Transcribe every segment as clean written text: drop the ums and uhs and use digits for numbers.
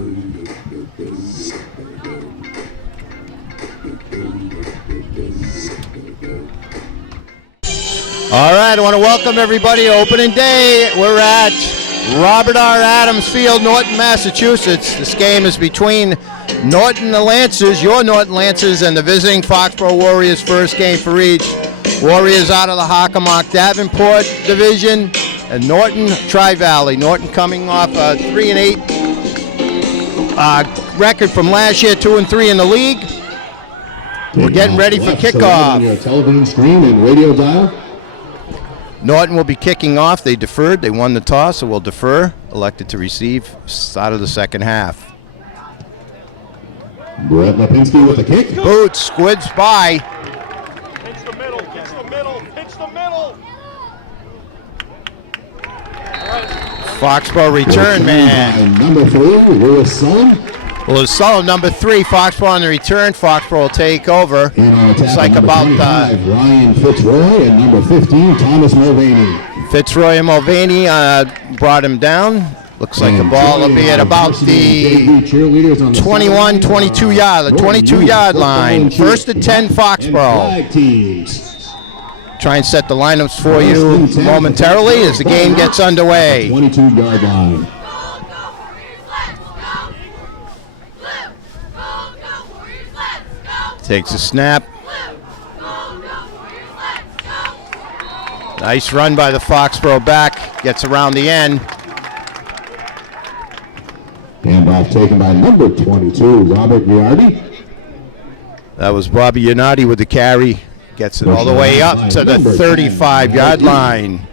All right, I want to welcome everybody to opening day. We're at Robert R. Adams Field, Norton, Massachusetts. This game is between Norton the Lancers, your Norton Lancers, and the visiting Foxborough Warriors, first game for each. Warriors out of the Hockomock Davenport division, and Norton Tri-Valley. Norton coming off a 3-8 record from last year, 2-3 in the league. We're getting ready for kickoff. On your television screen and radio dial. Norton will be kicking off. They deferred. They won the toss, so we'll defer. Elected to receive. Start of the second half. Brett Lipinski with the kick. Boots, squids by. Pinch the middle, pinch the middle, pinch the middle. Foxborough return man. Number 3, Lewis Sullivan. Well, it's Sullivan, number 3. Foxborough on the return. Foxborough will take over. It's like about Ryan Fitzroy and number 15, Thomas Mulvaney. Fitzroy and Mulvaney brought him down. Looks like the ball will be at about the 21, 22 yard, the 22-yard line. First and 10, Foxborough. Try and set the lineups for you momentarily as the game gets underway. 22-yard line. Takes a snap. Nice run by the Foxborough back. Gets around the end. Handoff taken by number 22, Robert Giardi. That was Bobby Yanardi with the carry. Gets it all the way up to the 35-yard line.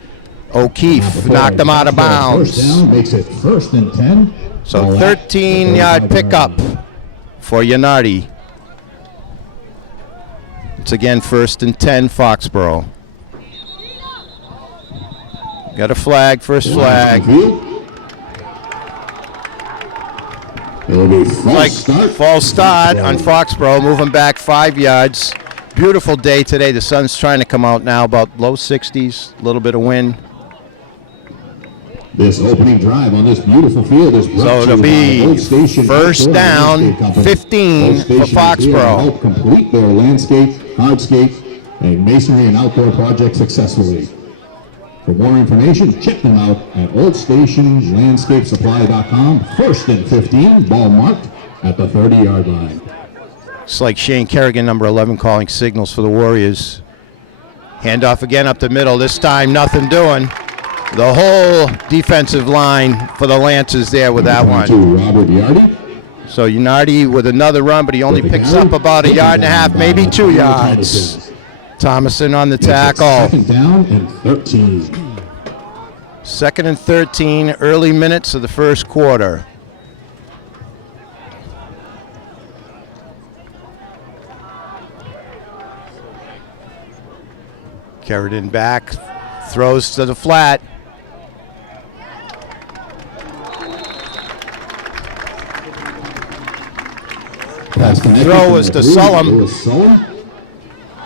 O'Keefe knocked him out of bounds. First down makes it first and 10. So 13-yard pickup for Yanardi. It's again first and 10, Foxborough. Got a flag, first flag. It'll be false start on Foxborough, moving back 5 yards. Beautiful day today. The sun's trying to come out now, about low 60s, a little bit of wind. This opening drive on this beautiful field is so it'll be first down, 15 for Foxborough. Help complete their landscape, hardscape, and masonry and outdoor projects successfully. For more information, check them out at oldstationlandscapesupply.com. First and 15, ball marked at the 30-yard line. It's like Shane Kerrigan, number 11, calling signals for the Warriors. Handoff again up the middle. This time, nothing doing. The whole defensive line for the Lancers there with that one. Robert Giardi. So Yanardi with another run, but he only picks up about a yard and a half, maybe 2 yards. Thomason on the tackle. Second down and 13. Second and 13, early minutes of the first quarter. Kerrigan back, throws to the flat. Throw was to Sullivan.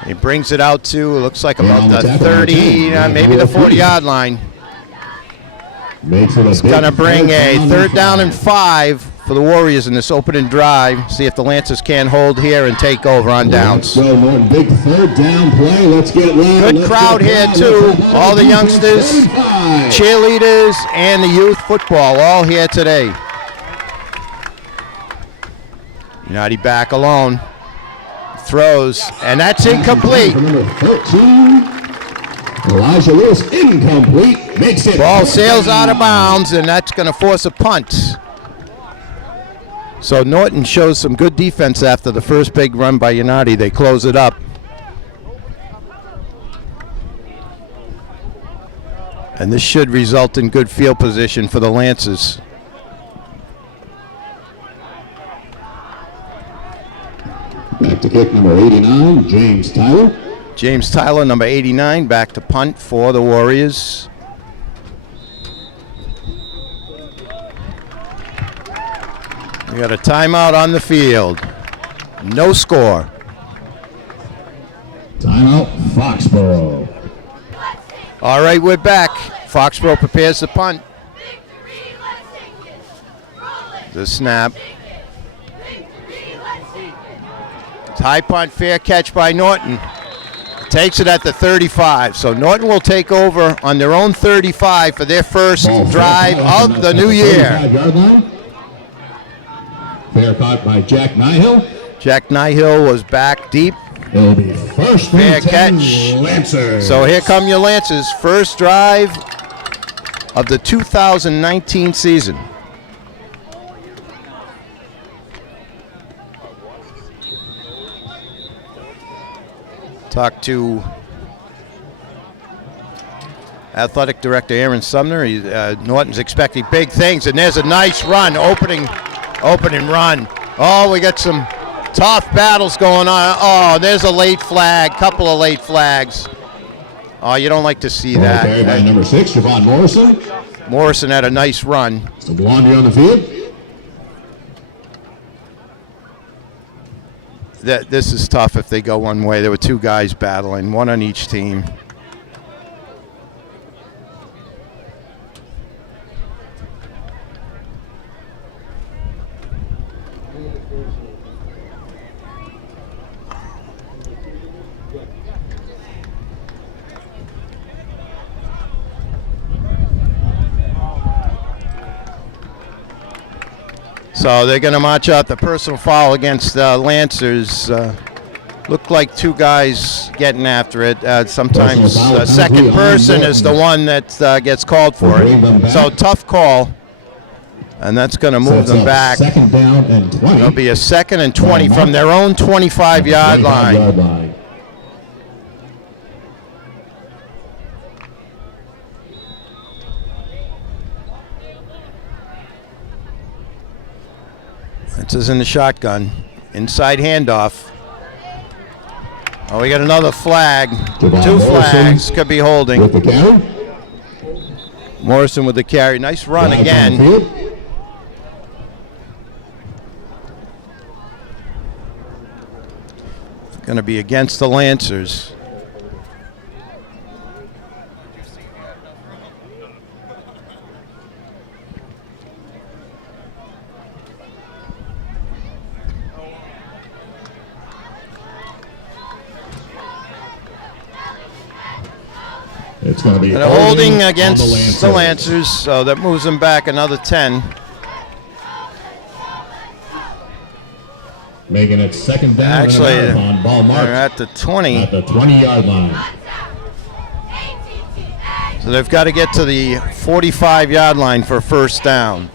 He brings it out to, looks like about the 30, maybe the 40-yard line. It's going to bring a third down and 5 for the Warriors in this opening drive. See if the Lancers can hold here and take over on downs. Let's go, Norton. Big third down play. Let's get loud. Good crowd here, too. All the youngsters, cheerleaders, and the youth football all here today. Yanardi back alone. Throws, and that's incomplete. Number 13, Elijah Lewis, incomplete. Makes it. Ball sails out of bounds, and that's going to force a punt. So Norton shows some good defense after the first big run by Yanardi. They close it up. And this should result in good field position for the Lancers. Back to kick number 89, James Tyler. James Tyler, number 89, back to punt for the Warriors. We got a timeout on the field. No score. Timeout, Foxborough. All right, we're back. Foxborough prepares the punt. The snap. High punt, fair catch by Norton. Takes it at the 35. So Norton will take over on their own 35 for their first drive of the new year. Fair caught by Jack Nihill. Jack Nihill was back deep. It'll be first Fair and 10 catch. Lancers. So here come your Lancers. First drive of the 2019 season. Talked to Athletic Director Aaron Sumner. Norton's expecting big things, and there's a nice run, opening run. Oh, we got some tough battles going on. Oh, there's a late flag, couple of late flags. Oh, you don't like to see that. Carried by number 6, Javon Morrison. Morrison had a nice run. So Blondie on the field. This is tough if they go one way. There were two guys battling, one on each team. So they're going to march out the personal foul against Lancers. Looked like two guys getting after it. Sometimes the second person is the one that gets called for it. So tough call. And that's going to move them back. Second down and 20. It'll be a 2nd and 20 from their own 25-yard line. This is in the shotgun. Inside handoff. Oh, we got another flag. Two flags. Could be holding. With the carry. Morrison with the carry. Nice run again. Going to be against the Lancers. It's going to be and holding against the Lancers, so that moves them back another 10. Making it second down. Actually, on ball mark they're at the 20. At the 20-yard line. So they've got to get to the 45-yard line for first down.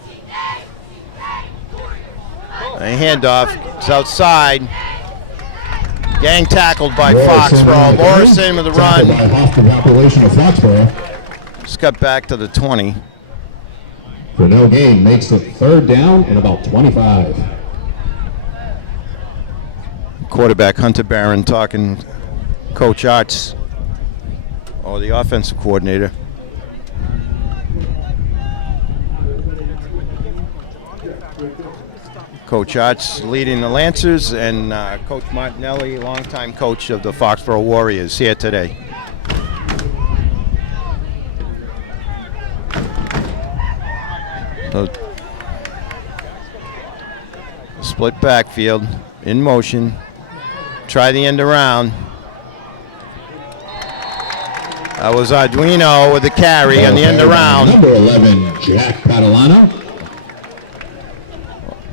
A handoff. It's outside. Gang tackled by Foxborough. Morrison with the run. Just got back to the 20. For no gain, makes it third down and about 25. Quarterback Hunter Barron talking Coach Arts, or the offensive coordinator. Coach Arts leading the Lancers, and Coach Martinelli, longtime coach of the Foxborough Warriors, here today. So, split backfield, in motion. Try the end around. That was Arduino with the carry on the end around. Number 11, Jack Padalano.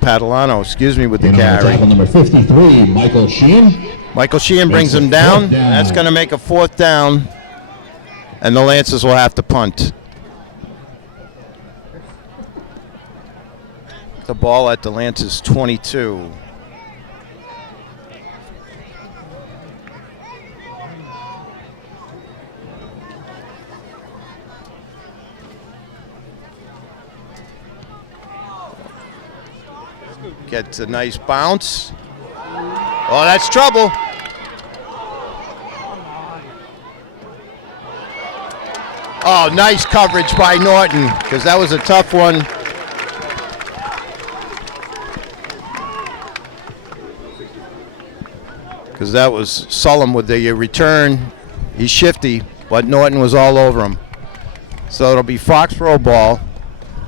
With the carry. Tackle number 53, Michael Sheehan. Michael Sheehan brings him down. That's going to make a fourth down, and the Lancers will have to punt. The ball at the Lancers 22. Gets a nice bounce. Oh, that's trouble. Oh, nice coverage by Norton, because that was a tough one. Because that was Sullum with the return. He's shifty, but Norton was all over him. So it'll be Foxborough ball.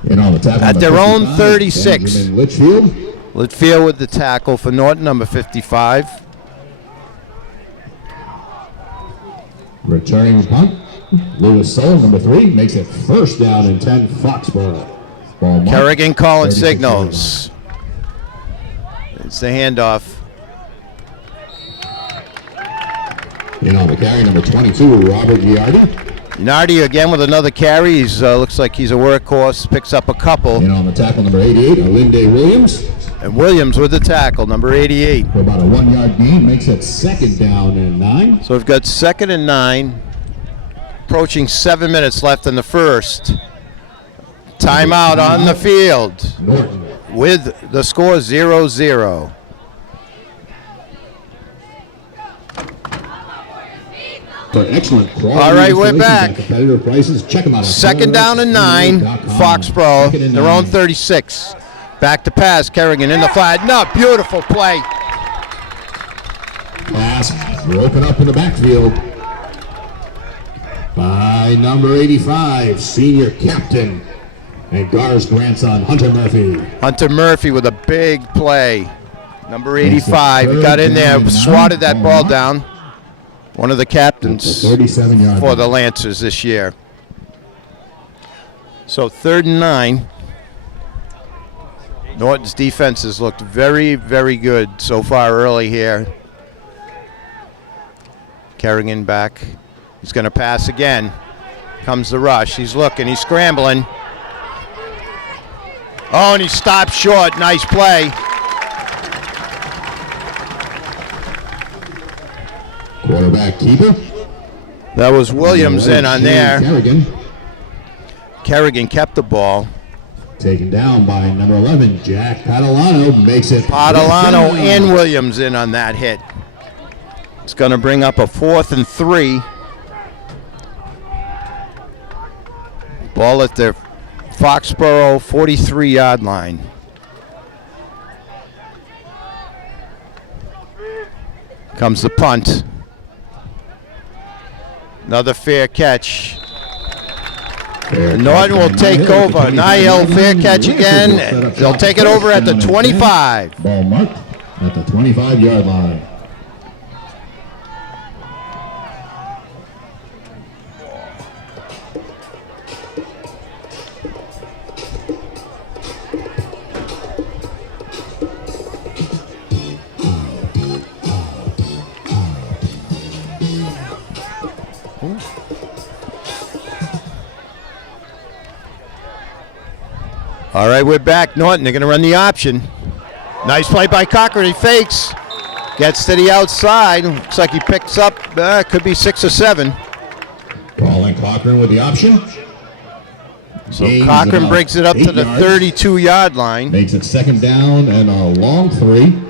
And on the tackle, At their own 55, 36. Benjamin Litchfield. Litchfield with the tackle for Norton, number 55. Returning punt, Lewis Soul, number 3, makes it first down and 10, Foxborough. Ball marked, Kerrigan calling 36 signals. It's the handoff. And on the carry, number 22, Robert Giardi. Nardi again with another carry. He's looks like he's a workhorse. Picks up a couple. And on the tackle, number 88, Alinde Williams. And Williams with the tackle, number 88. For about a 1-yard gain, makes it second down and 9. So we've got 2nd and 9. Approaching 7 minutes left in the first. Timeout on the field Norton. with the score 0-0. For excellent quality. All right, we're installations back. at competitive prices. Check them out. 2nd down and 9. Foxborough, Second and their own 9. 36. Back to pass. Kerrigan in the flat. No, beautiful play. Pass broken up in the backfield by number 85, senior captain and Gar's grandson, Hunter Murphy. Hunter Murphy with a big play. Number 85. He got in there, swatted that ball down. One of the captains 37-yard for the Lancers this year. So 3rd and 9. Norton's defense has looked very, very good so far early here. Kerrigan back. He's going to pass again. Comes the rush. He's looking. He's scrambling. Oh, and he stopped short. Nice play. Quarterback keeper. That was Williams in on there. Kerrigan Kerrigan kept the ball. taken down by number 11, Jack Padalano, makes it. Padalano down. and Williams in on that hit. It's going to bring up a 4th and 3. Ball at their Foxborough 43-yard line. Comes the punt. Another fair catch. Norton will take over. Nihil fair catch again. They'll take it over at the 25. Ball marked at the 25-yard line. All right, we're back. Norton, they're going to run the option. Nice play by Cochran. He fakes. Gets to the outside. Looks like he picks up, could be 6 or 7. Calling Cochran with the option. So Gains Cochran about brings it up 8 to the yards. 32-yard line. Makes it second down and a long 3.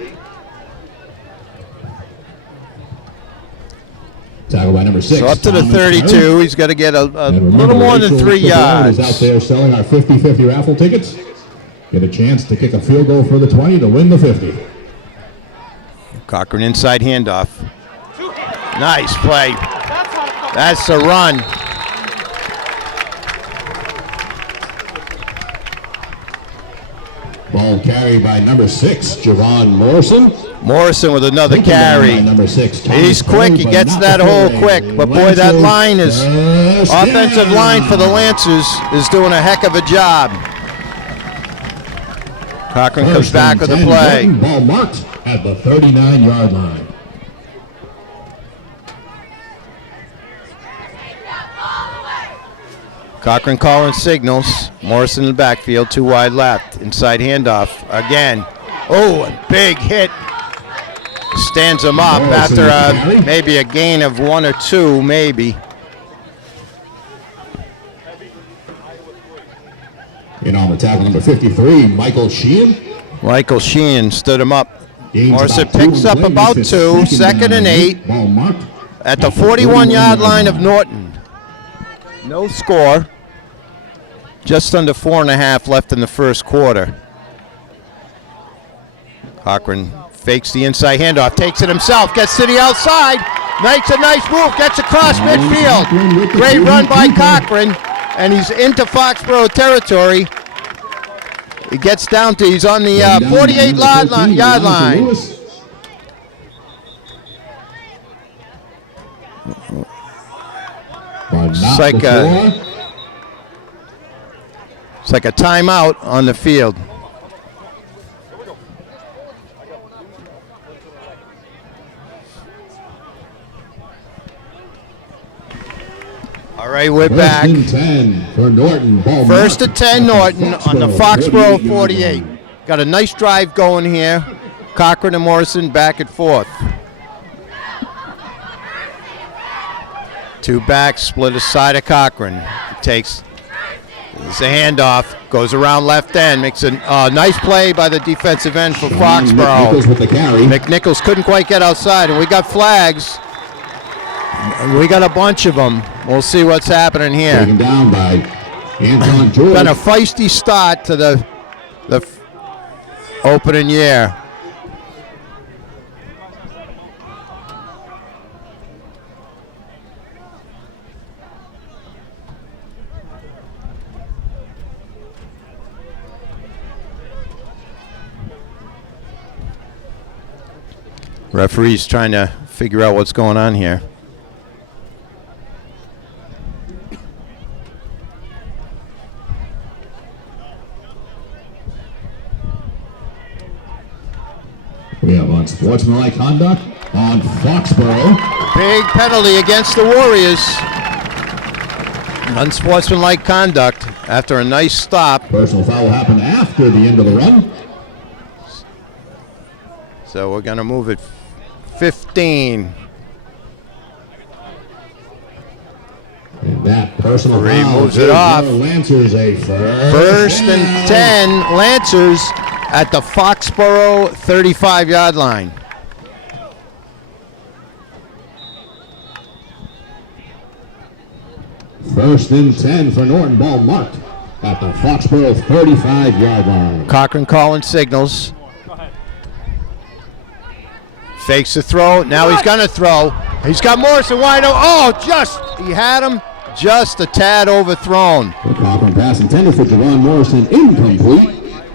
Tackle by number 6. So up to the Thomas 32. Perry. He's got to get a And remember, little more than Rachel 3 Cabral is out yards. there selling our 50-50 raffle tickets. Get a chance to kick a field goal for the 20 to win the 50. Cochran inside handoff. Nice play. That's a run. Ball carried by number 6, Javon Morrison. Morrison with another Taken down by carry. number 6, Thomas He's quick. Perry, He but gets not that before hole a quick. But boy, that Lancers line is first offensive down. line for the Lancers is doing a heck of a job. Cochran comes First back and with the 10, play. Norton, ball marked at the 39-yard line. Cochran calling signals. Morrison in the backfield, 2 wide left. Inside handoff again. Oh, a big hit. Stands him up Morrison after with the carry. maybe a gain of 1 or 2, maybe. And on the tackle, number 53, Michael Sheehan. Michael Sheehan stood him up. Gains Morrison about 2 picks and up plays about to 2, second 2nd down and 8 Ball marked at the 41-yard line of Norton. No score. Just under 4.5 left in the first quarter. Cochran fakes the inside handoff, takes it himself, gets to the outside, makes a nice move, gets across midfield. Great run by Cochran, and he's into Foxborough territory. He gets down to, he's on the 48-yard line. It's like a timeout on the field. All right, we're back. First and 10 for Norton. First and 10 Norton on the Foxborough 48. Got a nice drive going here. Cochran and Morrison back and forth. Two backs, split aside of Cochran. Takes, it's a handoff, goes around left end, makes a nice play by the defensive end for Foxborough. McNichols with the carry. McNichols couldn't quite get outside, and we got flags. We got a bunch of them. We'll see what's happening here. Taken down by Anton George. Been a feisty start to the opening year. Referee's trying to figure out what's going on here. We have unsportsmanlike conduct on Foxborough. Big penalty against the Warriors. Unsportsmanlike conduct after a nice stop. Personal foul happened after the end of the run. So we're going to move it 15. And that personal Referee foul moves it off. Lancers a First and 10, Lancers at the Foxborough 35-yard line. First and 10 for Norton. Ball marked at the Foxborough 35-yard line. Cochran calling signals. Fakes the throw. Now he's going to throw. He's got Morrison wide open. Oh, he had him just a tad overthrown. The Cochran pass intended for Javon Morrison, incomplete.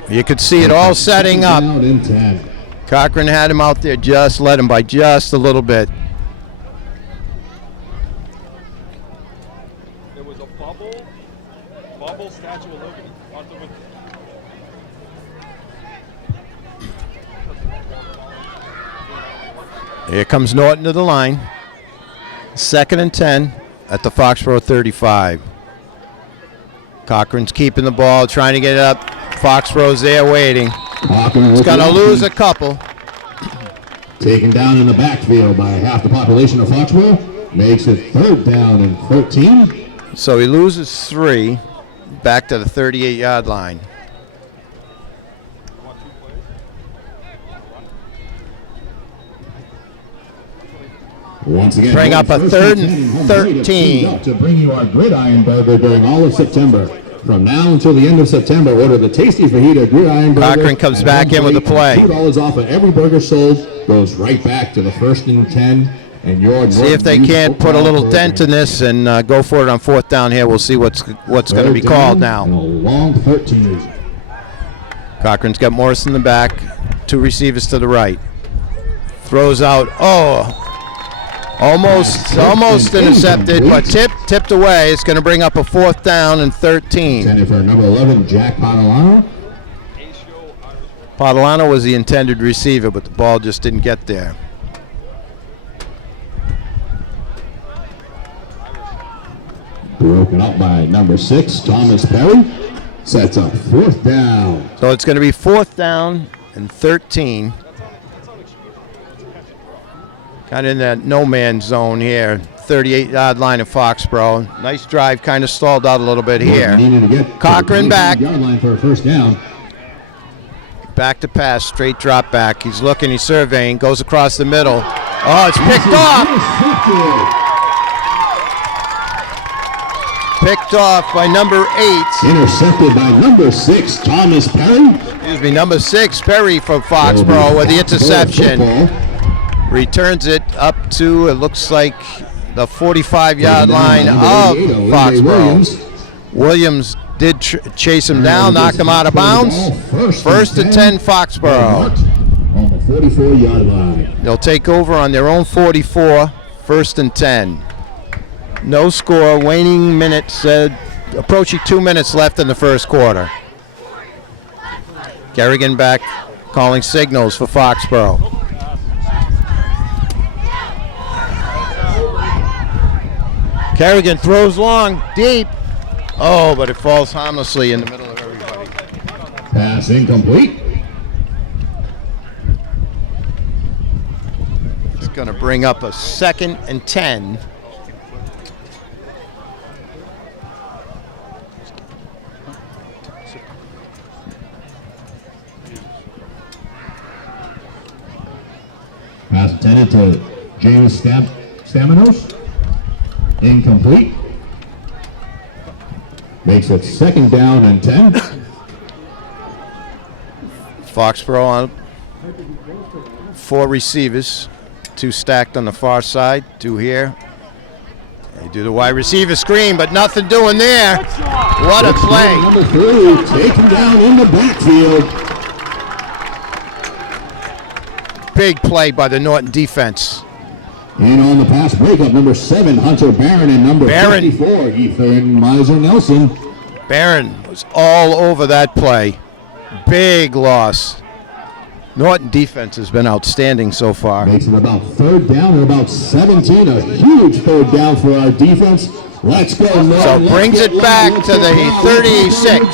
You could see it all setting up. Down in 10. Cochran had him out there, just led him by just a little bit. There was a bubble Statue of Liberty on the window. Here comes Norton to the line. Second and 10 at the Foxborough 35. Cochran's keeping the ball, trying to get it up. Foxborough's there waiting. He's going to lose a couple. Taken down in the backfield by half the population of Foxborough. Makes it third down and 13. So he loses 3, back to the 38-yard line. Once again, bring up a third and 13. To bring you our gridiron burger during all of September. From now until the end of September, order the tasty fajita gridiron burger. Cochran comes back in with the play. $2 off of every burger sold goes right back to the first and 10. And your see if they can't put a little dent in this and go for it on fourth down here. We'll see what's going to be called now. A long 13. Cochran's got Morris in the back, 2 receivers to the right. Throws out. Almost intercepted, but tipped away. It's going to bring up a fourth down and 13. Intended for number 11, Jack Padalano. Padalano was the intended receiver, but the ball just didn't get there. Broken up by number 6, Thomas Perry. Sets up fourth down. So it's going to be fourth down and 13. Kind of in that no-man zone here. 38-yard line of Foxborough. Nice drive, kind of stalled out a little bit here. Cochran back. Yard line for a first down. Back to pass, straight drop back. He's looking, he's surveying, goes across the middle. Oh, it's picked off. Picked off by number 8. Intercepted by number 6, Thomas Perry. Excuse me, number 6, Perry from Foxborough with the interception. Returns it up to, it looks like, the 45-yard line of Foxborough. Williams did chase him down, knock him out of bounds. First and 10, Foxborough. On the 44-yard line. They'll take over on their own 44, first and 10. No score, waning minutes, approaching 2 minutes left in the first quarter. Kerrigan back calling signals for Foxborough. Kerrigan throws long, deep. Oh, but it falls harmlessly in the middle of everybody. Pass incomplete. It's going to bring up a 2nd and 10. Pass intended to James Staminos. Incomplete. Makes it 2nd down and 10. Foxborough on 4 receivers, 2 stacked on the far side, 2 here. They do the wide receiver screen, but nothing doing there. What a play. Number 3 taken down in the backfield. Big play by the Norton defense. And on the pass breakup, number 7, Hunter Barron, and number 54, Ethan Miser Nelson. Barron was all over that play. Big loss. Norton defense has been outstanding so far. Makes it about 3rd down and about 17. A huge 3rd down for our defense. Let's go, Norton. So brings it back to the 36.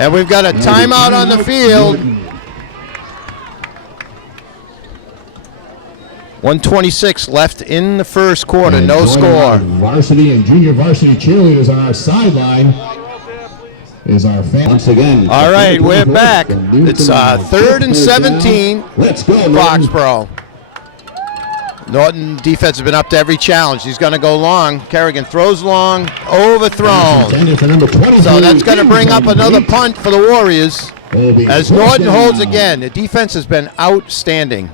And we've got a timeout on the field. 1:26 left in the first quarter, And no score. Varsity and junior varsity cheerleaders on our sideline is our fan. Once again. All right, we're back. It's 3rd and 17. Let's go, Foxborough. Norton defense has been up to every challenge. He's going to go long. Kerrigan throws long, overthrown. So that's going to bring up another punt for the Warriors as Norton holds again. The defense has been outstanding.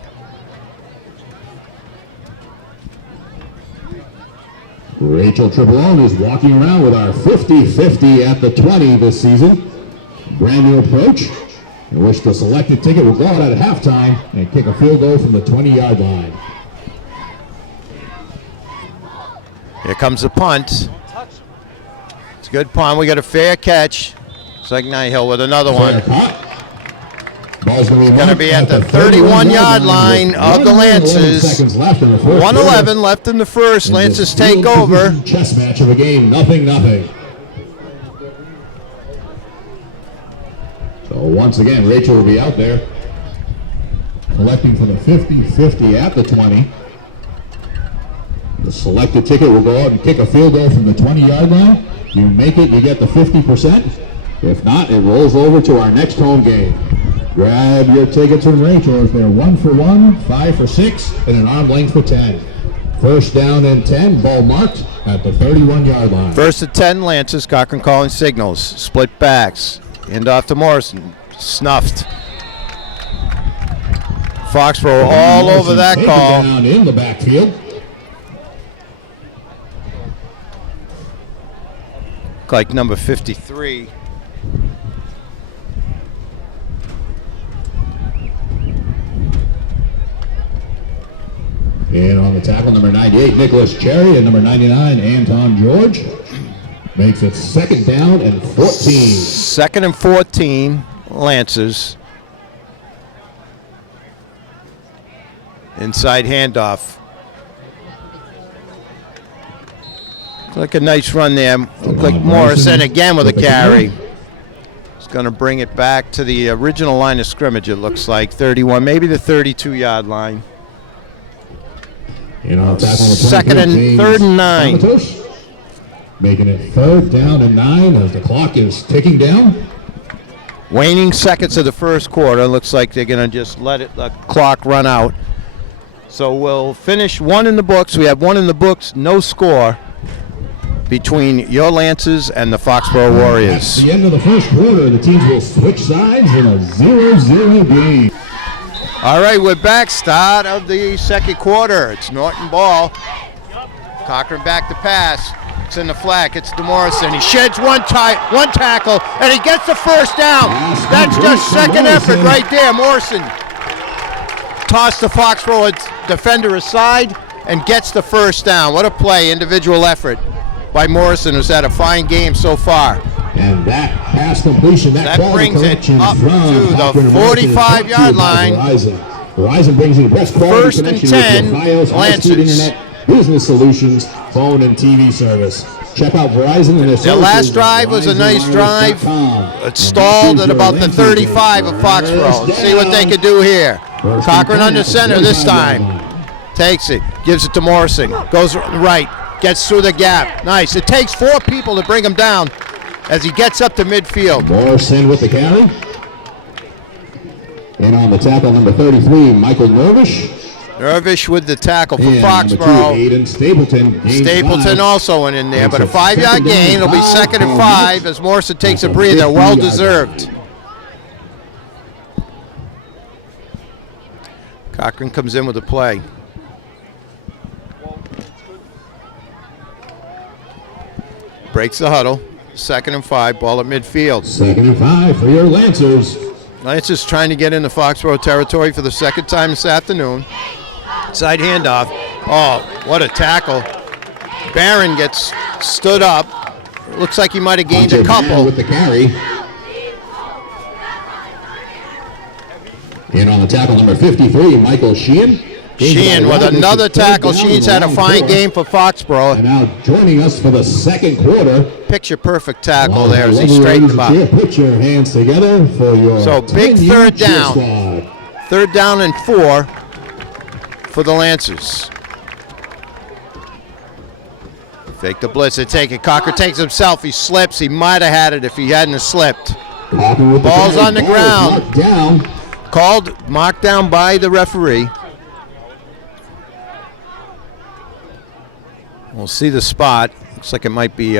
Rachel Triplone is walking around with our 50-50 at the 20 this season. Brand new approach in which the selected ticket will go out at halftime and kick a field goal from the 20-yard line. Here comes the punt. It's a good punt. We got a fair catch. It's like Nihill with another one. Ball's going to be at the 31-yard line of the Lancers. 1:11 left in the first. Lancers take over. Chess match of the game, 0-0. So once again, Rachel will be out there collecting for the 50-50 at the 20. The selected ticket will go out and kick a field goal from the 20-yard line. If you make it, you get the 50%. If not, it rolls over to our next home game. Grab your tickets from Rachel if they're 1 for 1, 5 for 6, and an arm length for 10. First down and 10, ball marked at the 31-yard line. First and 10, Lancers. Cochran calling signals. Split backs. End off to Morrison. Snuffed. Foxborough all over that call. Down in the backfield. Like number 53. And on the tackle, number 98, Nicholas Cherry, and number 99, Anton George. Makes it 2nd down and 14. 2nd and 14, Lancers. Inside handoff. Looks like a nice run there. Looks like Morrison again with a carry. It's going to bring it back to the original line of scrimmage, it looks like. 31, maybe the 32-yard line. And on tackle, 2nd and 3rd and 9. Making it 3rd down and 9 as the clock is ticking down. Waning seconds of the first quarter. Looks like they're going to just let the clock run out. So we'll finish 1 in the books. We have 1 in the books, no score between your Lancers and the Foxborough Warriors. At the end of the first quarter, the teams will switch sides in a 0-0 game. All right, we're back. Start of the second quarter. It's Norton ball. Cochran back to pass. It's in the flat. It's DeMorrison. He sheds one tackle, and he gets the first down. That's just second effort right there. Morrison tossed the Foxborough defender aside and gets the first down. What a play, individual effort by Morrison, who's had a fine game so far. And that pass completion, that brings it up to the 45-yard line. Verizon brings you the best quality First and connection 10, with your Fios, high-speed Lancers. internet, business solutions, phone and TV service. Check out Verizon and Their last drive was a nice drive. It stalled at about the 35 of Foxborough. Let's see what they could do here. Cochran under center this time. Takes it, gives it to Morrison. Goes right, gets through the gap. Nice. It takes 4 people to bring him down as he gets up to midfield. Morrison with the carry. And on the tackle, number 33, Michael Nervish. Nervish with the tackle for And Foxborough. number 2, Aiden Stapleton. Stapleton also went in there, but a It's a 5-yard second gain. It'll be down, 2nd and 5 as Morrison takes a That's a breather. 50-yard Well deserved. Cochran comes in with a play. Breaks the huddle. 2nd and 5, ball at midfield. 2nd and 5 for your Lancers. Lancers trying to get into Foxborough territory for the second time this afternoon. Side handoff. Oh, what a tackle. Barron gets stood up. Looks like he might have gained a couple. With the carry. And on the tackle, number 53, Michael Sheehan. Sheehan with another tackle. Sheehan's had a fine game for Foxborough. And now joining us for the second quarter. Picture perfect tackle there as he straightened him up. Put your hands together for your So big 3rd down. 3rd down and 4 for the Lancers. Fake the blitz. They take it. Cochran takes himself. He slips. He might have had it if he hadn't have slipped. Ball's on the ground. Marked down by the referee. We'll see the spot. Looks like it might be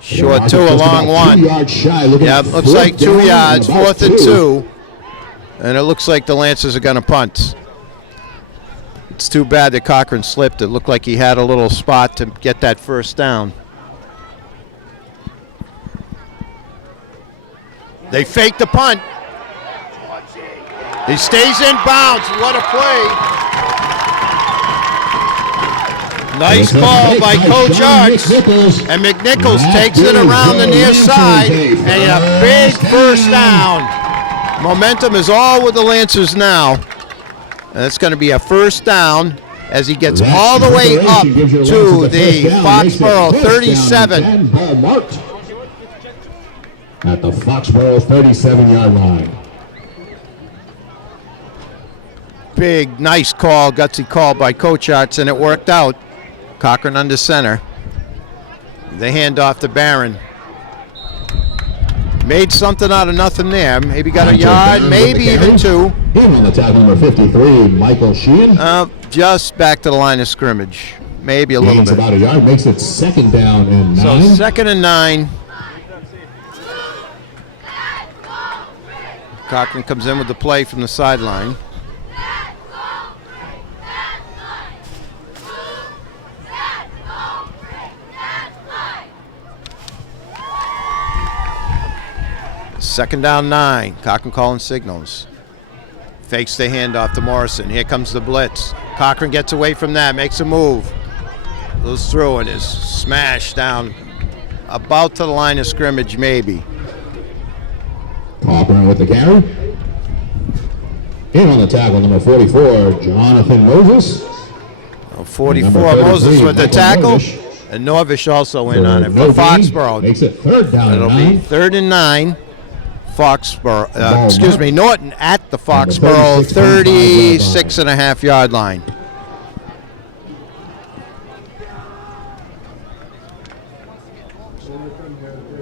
short 2, a long 1. 2 yards shy. Yeah, looks like 2 yards, 4th and 2. And it looks like the Lancers are going to punt. It's too bad that Cochran slipped. It looked like he had a little spot to get that first down. They fake the punt. He stays in bounds. What a play. Nice call by Coach Arts. And McNichols takes it around the near side. And a big first down. Momentum is all with the Lancers now. And it's going to be a first down as he gets all the way up to the Foxborough 37. Ball marked at the Foxborough 37-yard line. Big, nice call, gutsy call by Coach Arts, and it worked out. Cochran under center. They hand off to Barron. Made something out of nothing there. Maybe got a yard, maybe even 2. In on the tackle, number 53, Michael Sheehan. Just back to the line of scrimmage. Maybe a little Gains bit. about a yard, makes it 2nd down and 9. So 2nd and 9. Cochran comes in with the play from the sideline. Second down 9. Cochran calling signals. Fakes the handoff to Morrison. Here comes the blitz. Cochran gets away from that, makes a move. Goes through and is smashed down about to the line of scrimmage, maybe. Cochran with the carry. In on the tackle, number 44, Jonathan Moses. 44, Number 33, Moses with the Michael tackle. Norvish. And Norvish also in on it No for gain. Foxborough. Makes it 3rd down It'll and be 9. 3rd and 9. Foxborough, Ball marked. Norton at the Foxborough 36.5-yard line.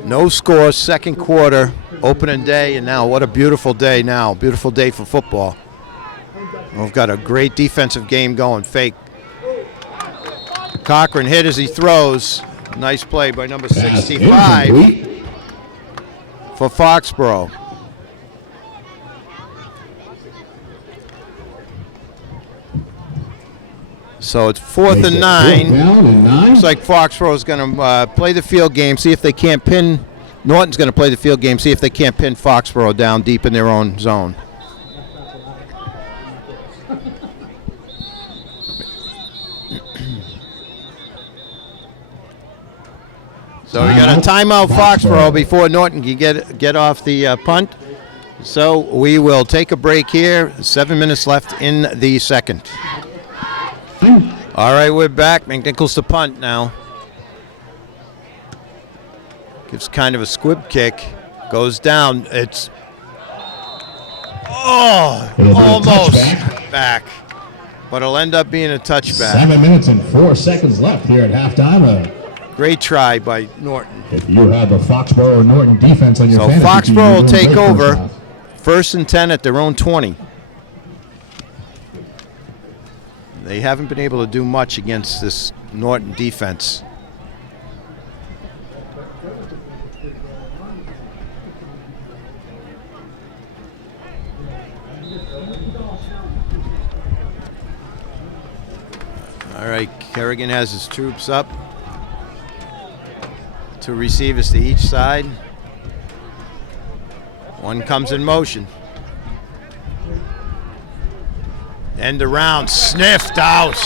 No score, second quarter, opening day, and now what a beautiful day now. Beautiful day for football. We've got a great defensive game going. Fake. Cochran hit as he throws. Nice play by number 65 for Foxborough. So it's 4th and 9. Looks like Foxborough is going to play the field game, see if they can't pin. Norton's going to play the field game, see if they can't pin Foxborough down deep in their own zone. So we got a timeout, Foxborough, before Norton can get off the punt. So we will take a break here. 7 minutes left in the second. All right, we're back. McNichols to punt now. Gives kind of a squib kick. Goes down. It's almost back. But it'll end up being a touchback. 7 minutes and 4 seconds left here at halftime. Great try by Norton. If you have the Foxborough or Norton defense on your fantasy team, Foxborough will take over. 1st and 10 at their own 20. They haven't been able to do much against this Norton defense. All right, Kerrigan has his troops up. 2 receivers to each side. One comes in motion. End around, sniffed out.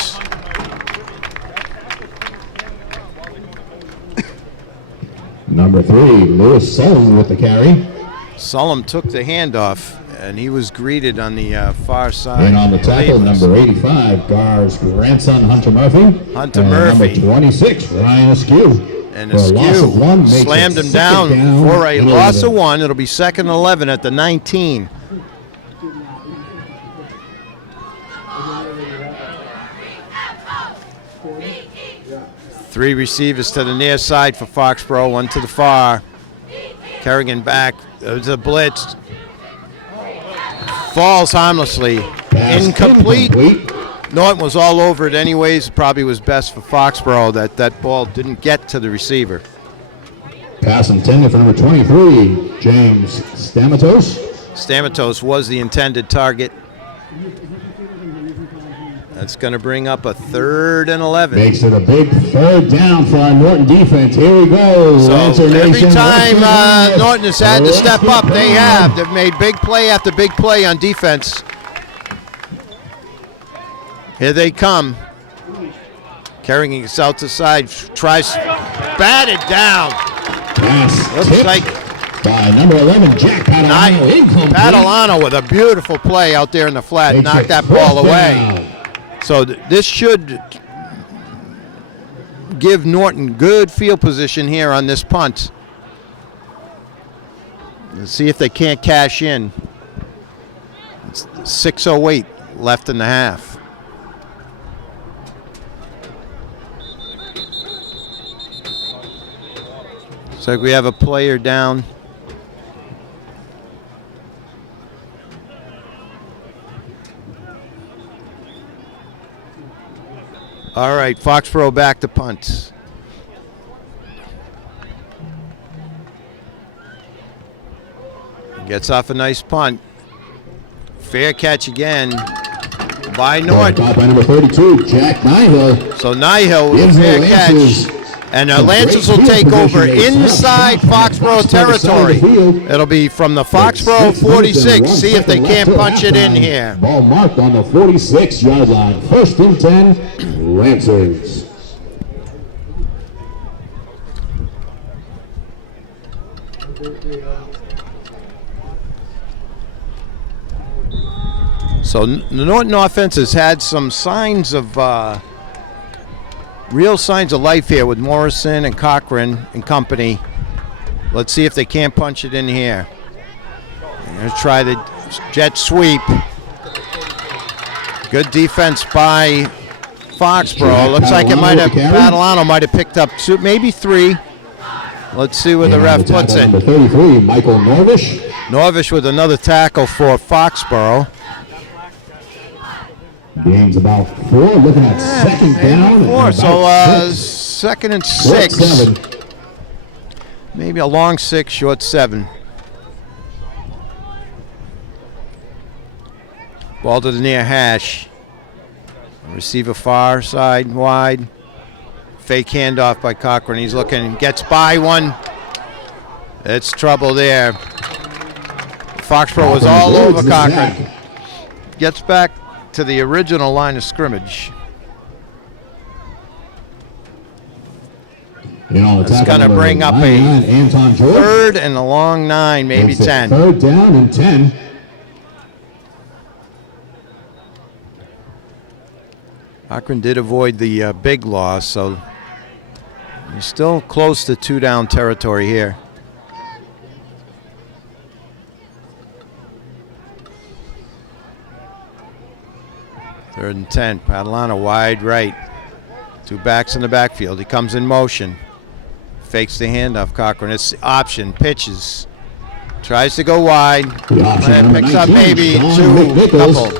Number 3, Lewis Sullivan with the carry. Sullum took the handoff, and he was greeted on the far side. And on the tackle, number 85, Gar's grandson, Hunter Murphy. Hunter Murphy. Number 26, Ryan Askew. And Askew slammed him down for a loss of 1. It'll be 2nd and 11 at the 19. Three receivers to the near side for Foxborough, 1 to the far. Kerrigan back. There's a blitz. Falls harmlessly. Incomplete. Norton was all over it anyways. Probably was best for Foxborough that ball didn't get to the receiver. Pass intended for number 23, James Stamatos. Stamatos was the intended target. That's going to bring up a 3rd and 11. Makes it a big 3rd down for our Norton defense. Here we go. So every time Norton has had to step up, they have. They've made big play after big play on defense. Here they come. Kerrigan gets out to side, tries, batted down. Yes, looks like by number 11, Jack Padalano. Padalano with a beautiful play out there in the flat, knocked that ball away. So this should give Norton good field position here on this punt. Let's see if they can't cash in. It's 6:08 left in the half. Looks like we have a player down. All right, Foxborough back to punt. Gets off a nice punt. Fair catch again by Norton. By number 32, Jack Nyhill. So Nyhill with a fair catch. And Lancers will take over inside Foxborough territory. It'll be from the Foxborough 46. See if they can't punch it in here. Ball marked on the 46-yard line. 1st and 10, Lancers. So the Norton offense has had some signs of real signs of life here with Morrison and Cochran and company. Let's see if they can't punch it in here. They're going to try the jet sweep. Good defense by Foxborough. Looks like Padalano might have picked up 2, maybe 3. Let's see where the ref puts it. Number 33, Michael Norvish. Norvish with another tackle for Foxborough. Game's about 4, looking at 2nd down. 4, so 2nd and 6. 7. Maybe a long 6, short 7. Ball to the near hash. Receiver far side wide. Fake handoff by Cochran. He's looking, gets by one. It's trouble there. Foxborough was all over Cochran. Gets back to the original line of scrimmage. It's going to bring up a third and a long 9, maybe 10. Third down and 10. Cochran did avoid the big loss, so he's still close to 2 down territory here. Third and 10. Padalano wide right. 2 backs in the backfield. He comes in motion. Fakes the handoff. Cochran. It's option. Pitches. Tries to go wide. And picks up maybe 2.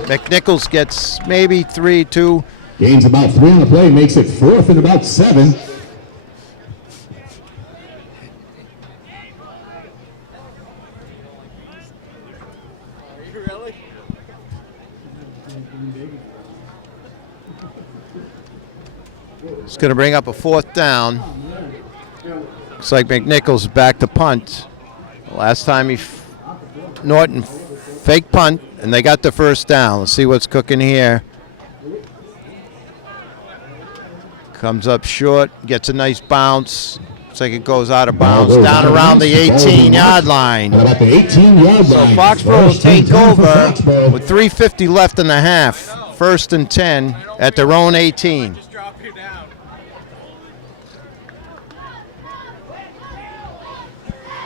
McNichols gets maybe 3, 2. Gains about 3 on the play. Makes it 4th and about 7. It's going to bring up a 4th down. Looks like McNichols back to punt. Last time Norton fake punt, and they got the 1st down. Let's see what's cooking here. Comes up short, gets a nice bounce. Looks like it goes out of bounds, down around the 18-yard line. About the 18-yard So line. Foxborough will take over with 3:50 left in the half. 1st and 10 at their own 18.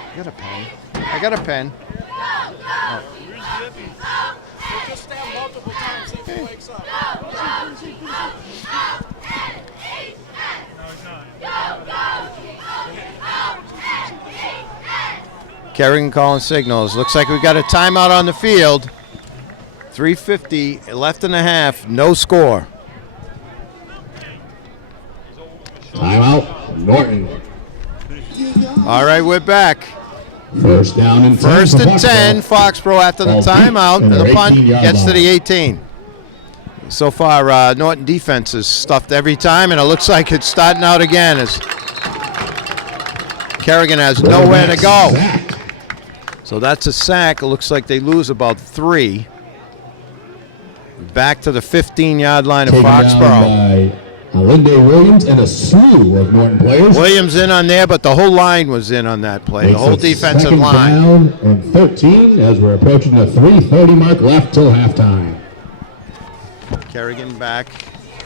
I got a pen. I got a pen. Oh. Just stand multiple times, see if he wakes up. Kerrigan calling signals. Looks like we got a timeout on the field. 3:50 left in the half. No score. Timeout, Norton. All right, we're back. 1st down and 10. 1st and 10. Foxborough after the timeout, and the punt gets to the 18. So far, Norton defense is stuffed every time, and it looks like it's starting out again as Kerrigan has nowhere to go. So that's a sack. It looks like they lose about 3. Back to the 15-yard line of Foxborough. Linday Williams and a slew of Norton players. Williams in on there, but the whole line was in on that play. The whole defensive line. Down and 13 as we're approaching the 3:30 mark left till halftime. Kerrigan back,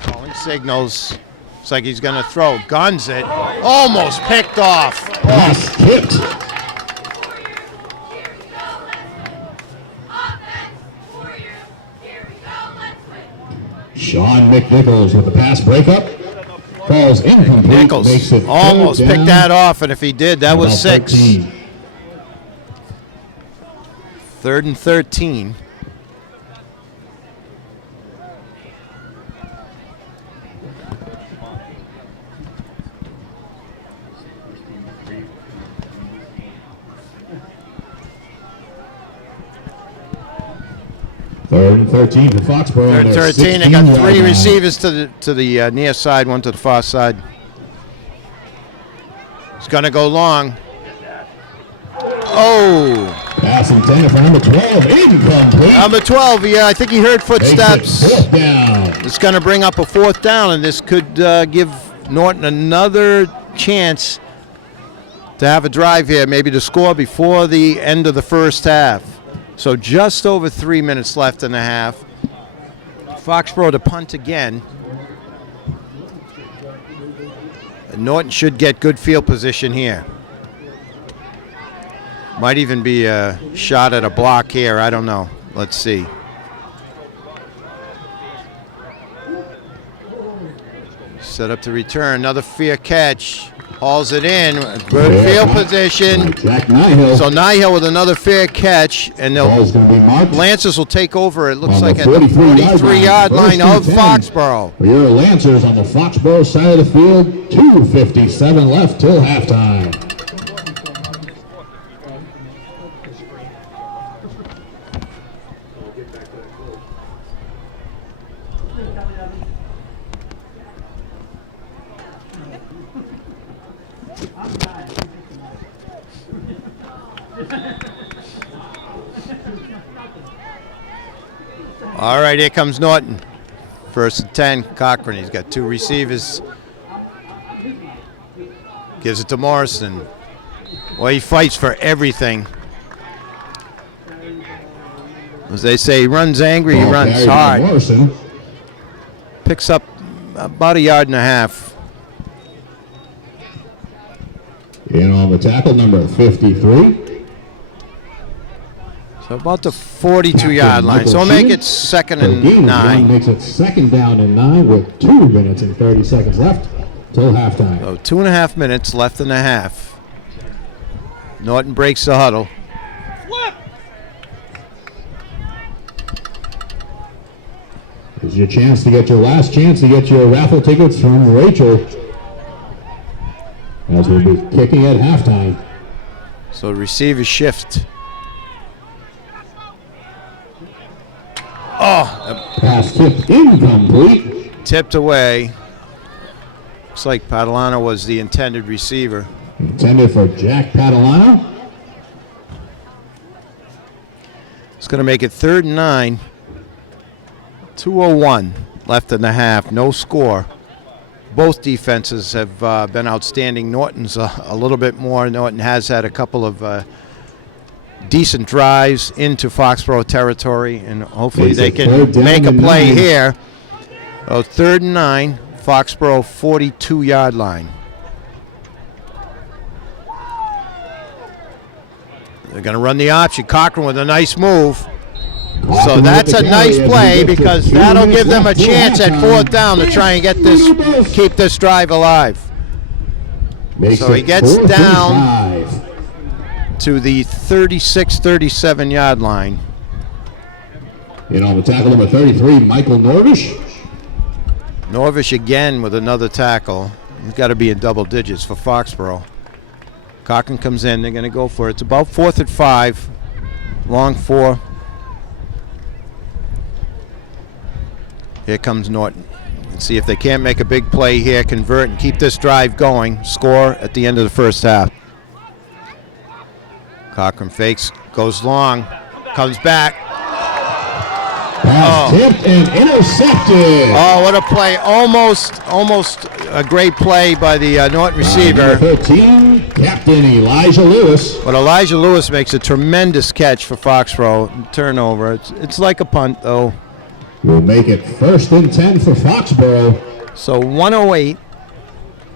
calling signals. Looks like he's going to throw. Guns it. Almost picked off. Pass tipped. Sean McNichols with the pass breakup. Falls incomplete. Nichols Makes it almost third picked down. that off, and if he did, that was 6. 13. 3rd and 13. Third and 13 for Foxborough. 3rd and 13. They got 3 receivers to the near side, 1 to the far side. It's going to go long. Oh. Pass intended for number 12. Incomplete. Number 12, yeah, I think he heard footsteps. Makes it 4th down. It's going to bring up a 4th down, and this could give Norton another chance to have a drive here, maybe to score before the end of the 1st half. So just over 3 minutes left in the half. Foxborough to punt again. And Norton should get good field position here. Might even be a shot at a block here. I don't know. Let's see. Set up to return. Another fair catch. Hauls it in. Good field position. Jack Nihill. So Nihill with another fair catch, and Ball's gonna be marked Lancers will take over. It looks on like the at the 43-yard 43-yard line First and of 10 Foxborough. For your Lancers on the Foxborough side of the field. 2:57 left till halftime. All right, here comes Norton. First and 10, Cochran. He's got two receivers. Gives it to Morrison. Well, he fights for everything. As they say, he runs angry, he runs hard. Morrison. Picks up about 1.5 yards. In on the tackle, number 53. So about the 42-yard line. So we'll make it 2nd and 9. Makes it 2nd down and 9 with 2 minutes and 30 seconds left till halftime. So 2.5 minutes left in the half. Norton breaks the huddle. This is your chance to get your last chance to get your raffle tickets from Rachel, as we'll be kicking at halftime. So receiver shift. Oh, Pass tipped incomplete. tipped away. Looks like Padalano was the intended receiver. Intended for Jack Padalano. It's going to make it 3rd and 9. 2:01 left in the half. No score. Both defenses have been outstanding. Norton's a little bit more. Norton has had a couple of decent drives into Foxborough territory, and hopefully they can make a play here. Oh, 3rd and 9, Foxborough 42-yard line. They're going to run the option. Cochran with a nice move. So that's a nice play because that'll give them a chance at 4th down to try and keep this drive alive. So he gets down to the 36-37 line. In on the tackle, number 33, Michael Norvish. Norvish again with another tackle. He's got to be in double digits for Foxborough. Cochran comes in. They're going to go for it. It's about 4th and 5. Long 4. Here comes Norton. Let's see if they can't make a big play here, convert and keep this drive going. Score at the end of the first half. Cochran fakes, goes long, comes back. Pass tipped and intercepted. Oh, what a play. Almost a great play by the Norton receiver. Number 13, Captain Elijah Lewis. But Elijah Lewis makes a tremendous catch for Foxborough. Turnover. It's like a punt, though. Will make it 1st and 10 for Foxborough. So 108.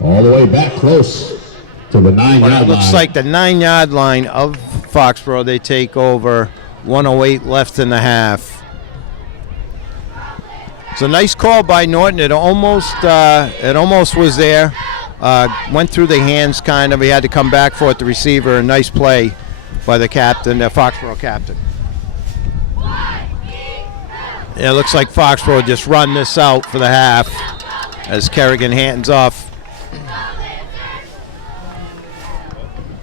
All the way back close to the 9-yard line. It looks like the 9-yard line of Foxborough. They take over. 108 left in the half. It's a nice call by Norton. It almost was there. Went through the hands kind of. He had to come back for it, the receiver. A nice play by the captain, the Foxborough captain. Yeah, it looks like Foxborough just run this out for the half as Kerrigan hands off.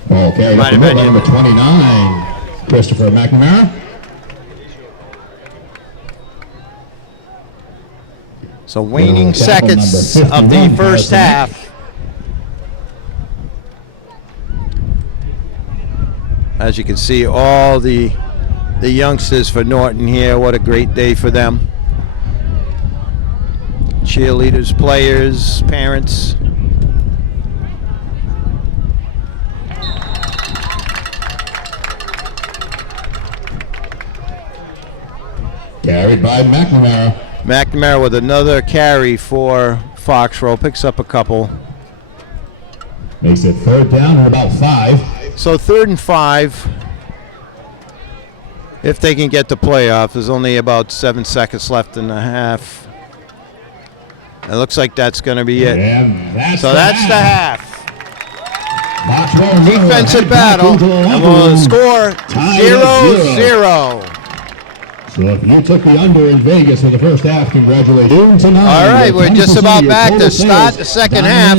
Ball carried up the middle by number 29, Christopher McNamara. So waning seconds of the first half. As you can see, all the youngsters for Norton here. What a great day for them. Cheerleaders, players, parents. Carried by McNamara. McNamara with another carry for Foxborough. Picks up a couple. Makes it 3rd down and about 5. So 3rd and 5. If they can get the playoff, there's only about 7 seconds left in the half. It looks like that's going to be it. And that's So that's the half. Foxborough Defensive battle. And we'll score 0-0. So if you took the under in Vegas for the first half, congratulations. All right, we're just about back to start the second half.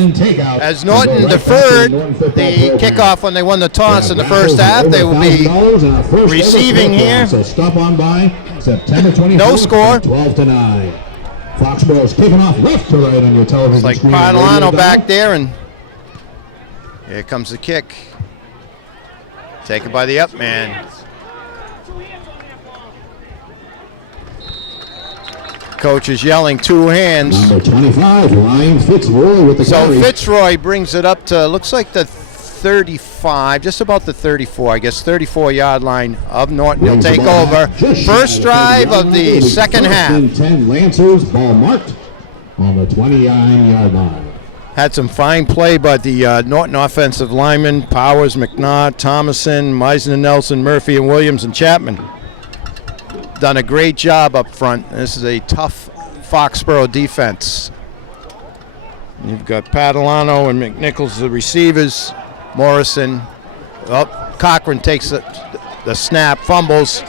As Norton deferred the kickoff when they won the toss in the first half, they will be receiving here. So stop on by September 24th. No score. 12-9. Foxborough's kicking off left to right on your television It's like screen. Padalano back there, and here comes the kick. Taken by the up man. Coach is yelling 2 hands. Number 25, Ryan Fitzroy with the So carry. Fitzroy brings it up to, looks like the 35, just about the 34, I guess 34-yard line of Norton. He'll Brings take the ball over. back just First shy drive of of the second First half. and 10 Lancers, ball marked on the 29-yard line. Had some fine play by the Norton offensive linemen, Powers, McNaught, Thomason, Meisner, Nelson, Murphy, and Williams, and Chapman. Done a great job up front. This is a tough Foxborough defense. You've got Padalano and McNichols, the receivers. Morrison. Oh, Cochran takes the snap, fumbles.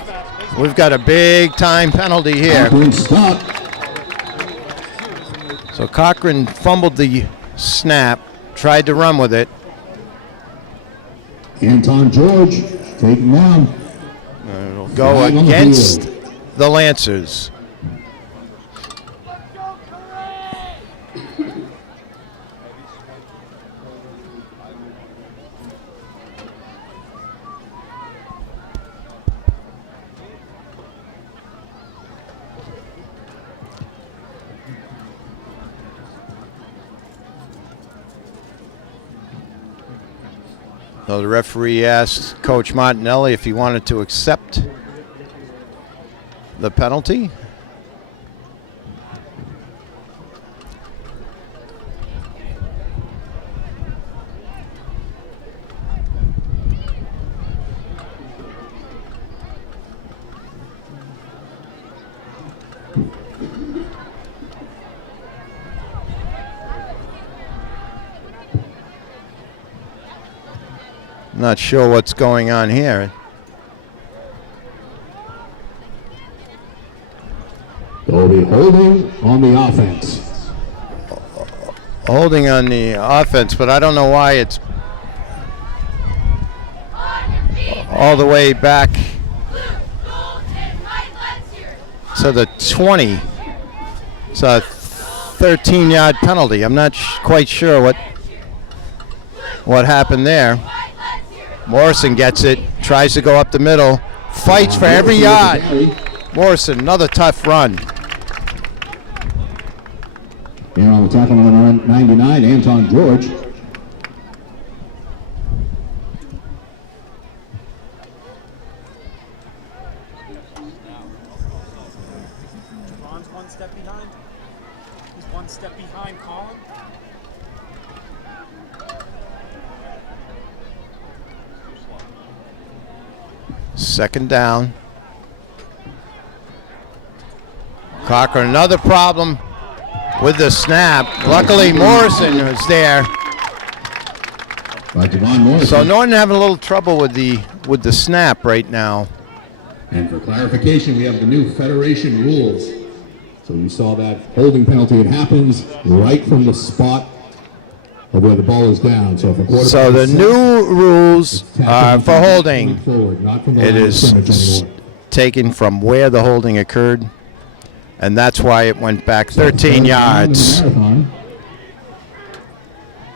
We've got a big-time penalty here. Cochran stop. So Cochran fumbled the snap, tried to run with it. Anton George taken down. It'll go Flag on the against field. the Lancers. So the referee asked Coach Martinelli if he wanted to accept the penalty. Not sure what's going on here. They'll be holding on the offense. Holding on the offense, but I don't know why it's all the way back to the 20. It's a 13-yard penalty. I'm not quite sure what happened there. Morrison gets it, tries to go up the middle, fights for every yard. Morrison, another tough run. Here on the tackle, number 99, Anton George. Ron's one step behind. He's one step behind Colin. Second down. Cochran, another problem with the snap. Luckily, Morrison was there. By Devon Morrison. So Norton having a little trouble with the snap right now. And for clarification, we have the new Federation rules. So you saw that holding penalty. It happens right from the spot of where the ball is down. So if a quarterback So the is new rules tapped are in for holding. forward, not from the It line of is scrimmage anymore. taken from where the holding occurred, and that's why it went back 13 Third down in the yards. marathon.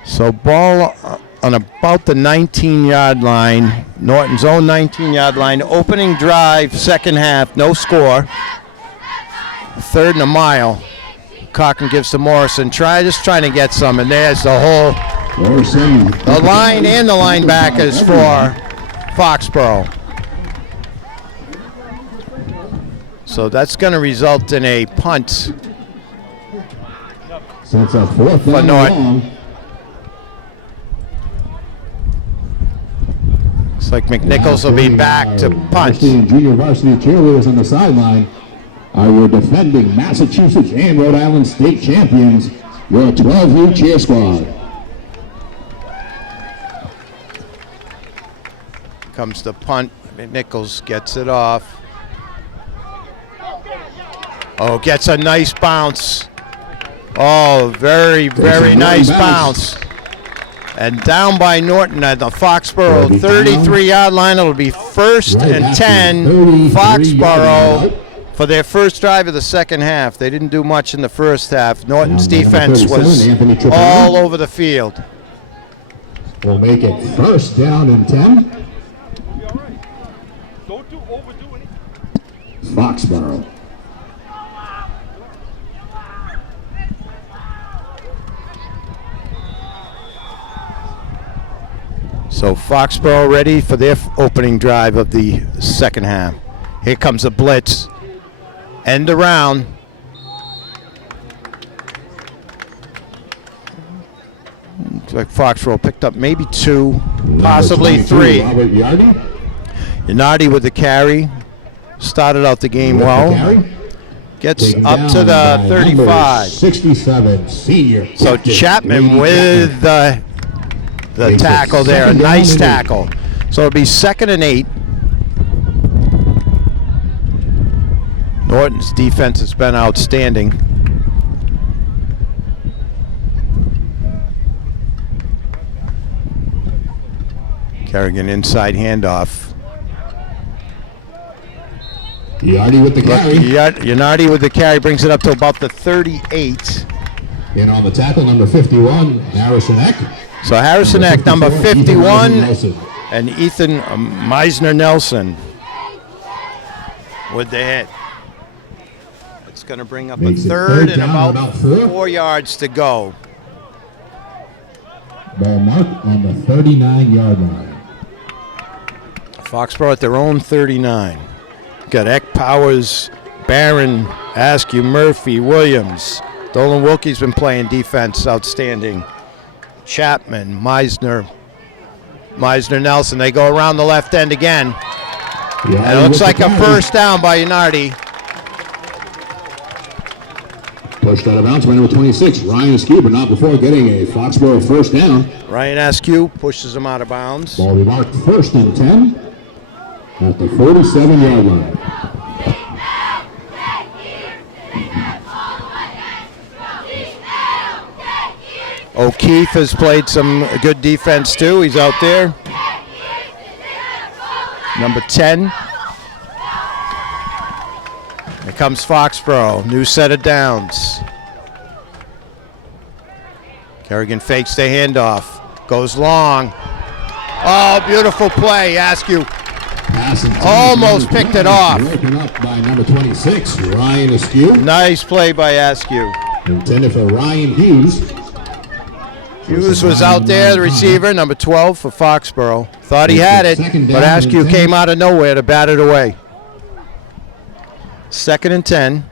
So ball on about the 19-yard line, Norton's own 19-yard line. Opening drive, second half, no score. Third and a mile. Cochran gives to Morrison. Just trying to get some, and there's the whole Morrison. the line and the linebackers for Foxborough. So that's going to result in a punt. So it's a fourth For down Norton. long. Looks like McNichols will be back to punt. Varsity and junior varsity cheerleaders on the sideline are your defending Massachusetts and Rhode Island state champions, your 12U cheer squad. Comes the punt. McNichols gets it off. Oh, gets a nice bounce. Oh, very, very nice bounce. And down by Norton at the Foxborough 33-yard line. It'll be first and 10, Foxborough, for their first drive of the second half. They didn't do much in the first half. Norton's defense was all over the field. We'll make it first down and 10. You'll be all right. Don't overdo anything. Foxborough. So Foxborough ready for their opening drive of the second half. Here comes a blitz. End around. Looks like Foxborough picked up maybe 2, possibly 3. Robert Yardy. Yanardi with the carry. Started out the game well. Gets Taken up to down the by 35. 67, senior. So captain, Chapman Brady with the Makes it tackle there. A second down nice and 8. tackle. So it'll be 2nd and 8. Norton's defense has been outstanding. Kerrigan inside handoff. Yardy with the carry. Yanardi with the carry brings it up to about the 38. And on the tackle, number 51, Harrison Eck. So Harrison Eck, number 51, Nelson. and Ethan Meisner Nelson with the hit. It's going to bring up Makes a it third and down, about 4. 4 yards to go. Ball marked on the 39-yard line. Foxborough at their own 39. Got Eck, Powers, Barron, Askew, Murphy, Williams. Dolan Wilkie's been playing defense outstanding. Chapman, Meisner Nelson. They go around the left end again. And it looks like a first down by Yanardi. Pushed out of bounds by number 26, Ryan Askew, but not before getting a Foxborough first down. Ryan Askew pushes him out of bounds. Ball will be marked 1st and 10 at the 47-yard line. O'Keefe has played some good defense too. He's out there. Number 10. Here comes Foxborough. New set of downs. Kerrigan fakes the handoff. Goes long. Oh, beautiful play. Askew almost picked it off. Broken up by number 26, Ryan Askew. Nice play by Askew. Intended for Ryan Hughes. Hughes was out there, the receiver, number 12 for Foxborough. Thought he had it, but Askew came out of nowhere to bat it away. 2nd and 10.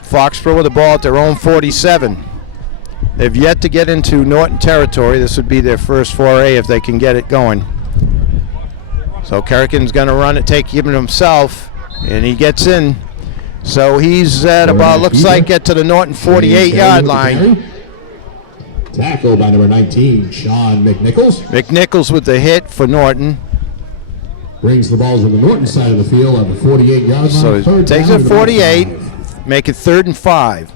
Foxborough with the ball at their own 47. They've yet to get into Norton territory. This would be their first foray if they can get it going. So Kerrigan's going to run it, take him himself, and he gets in. So he's at about, looks like, get to the Norton 48-yard line. Tackled by number 19, Sean McNichols. McNichols with the hit for Norton. Brings the ball to the Norton side of the field on the 48-yard line. So he takes it 48, make it 3rd and 5.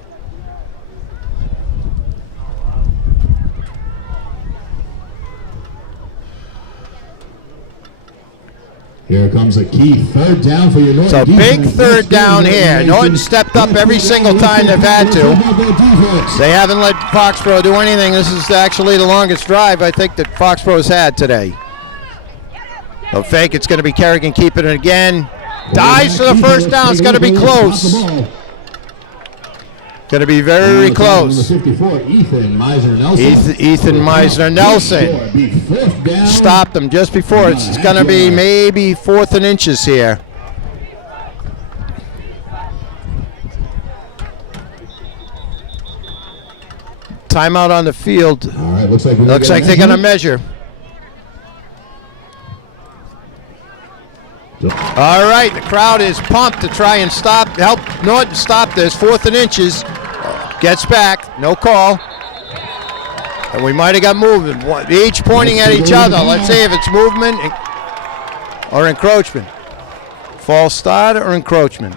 Here comes a key 3rd down for your Norton. So big 3rd down here. Norton stepped up every single time they've had to. They haven't let Foxborough do anything. This is actually the longest drive I think that Foxborough's had today. So fake, it's going to be Kerrigan keeping it again. Dives for the first down. It's going to be close. Going to be very close. Ethan Meisner Nelson. Ethan Meisner Nelson stopped him just before. It's going to be maybe 4th and inches here. Timeout on the field. All right, looks like they're going to measure. All right, the crowd is pumped to try and help Norton stop this. 4th and inches. Gets back, no call. And we might have got movement. Each pointing at each other. Let's see if it's movement or encroachment. False start or encroachment.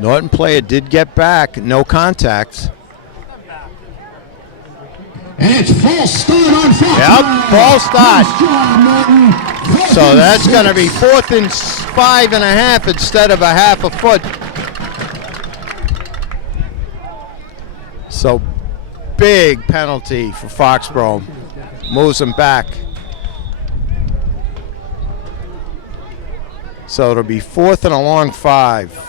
Norton player did get back, no contact. And it's false start on Fox. Yep, false start. So that's going to be 4th and 5.5 instead of a half a foot. So big penalty for Foxborough. Moves them back. So it'll be 4th and a long 5.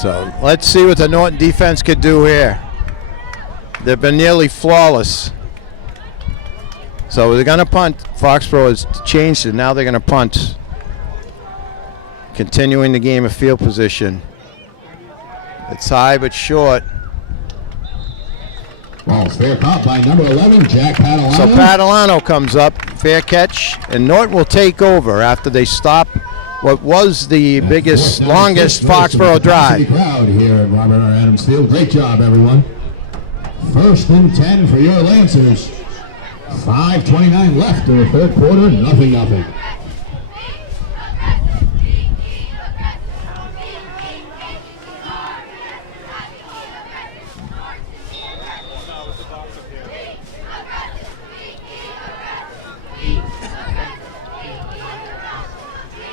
So let's see what the Norton defense could do here. They've been nearly flawless. So they're going to punt. Foxborough has changed it. Now they're going to punt. Continuing the game of field position. It's high but short. Well, fair caught by number 11, Jack Padalano. So Padalano comes up, fair catch, and Norton will take over after they stop what was the biggest, longest Foxborough drive. Crowd here at Robert R. Adams Field. Great job, everyone. 1st and 10 for your Lancers. 5:29 left in the 3rd quarter, nothing.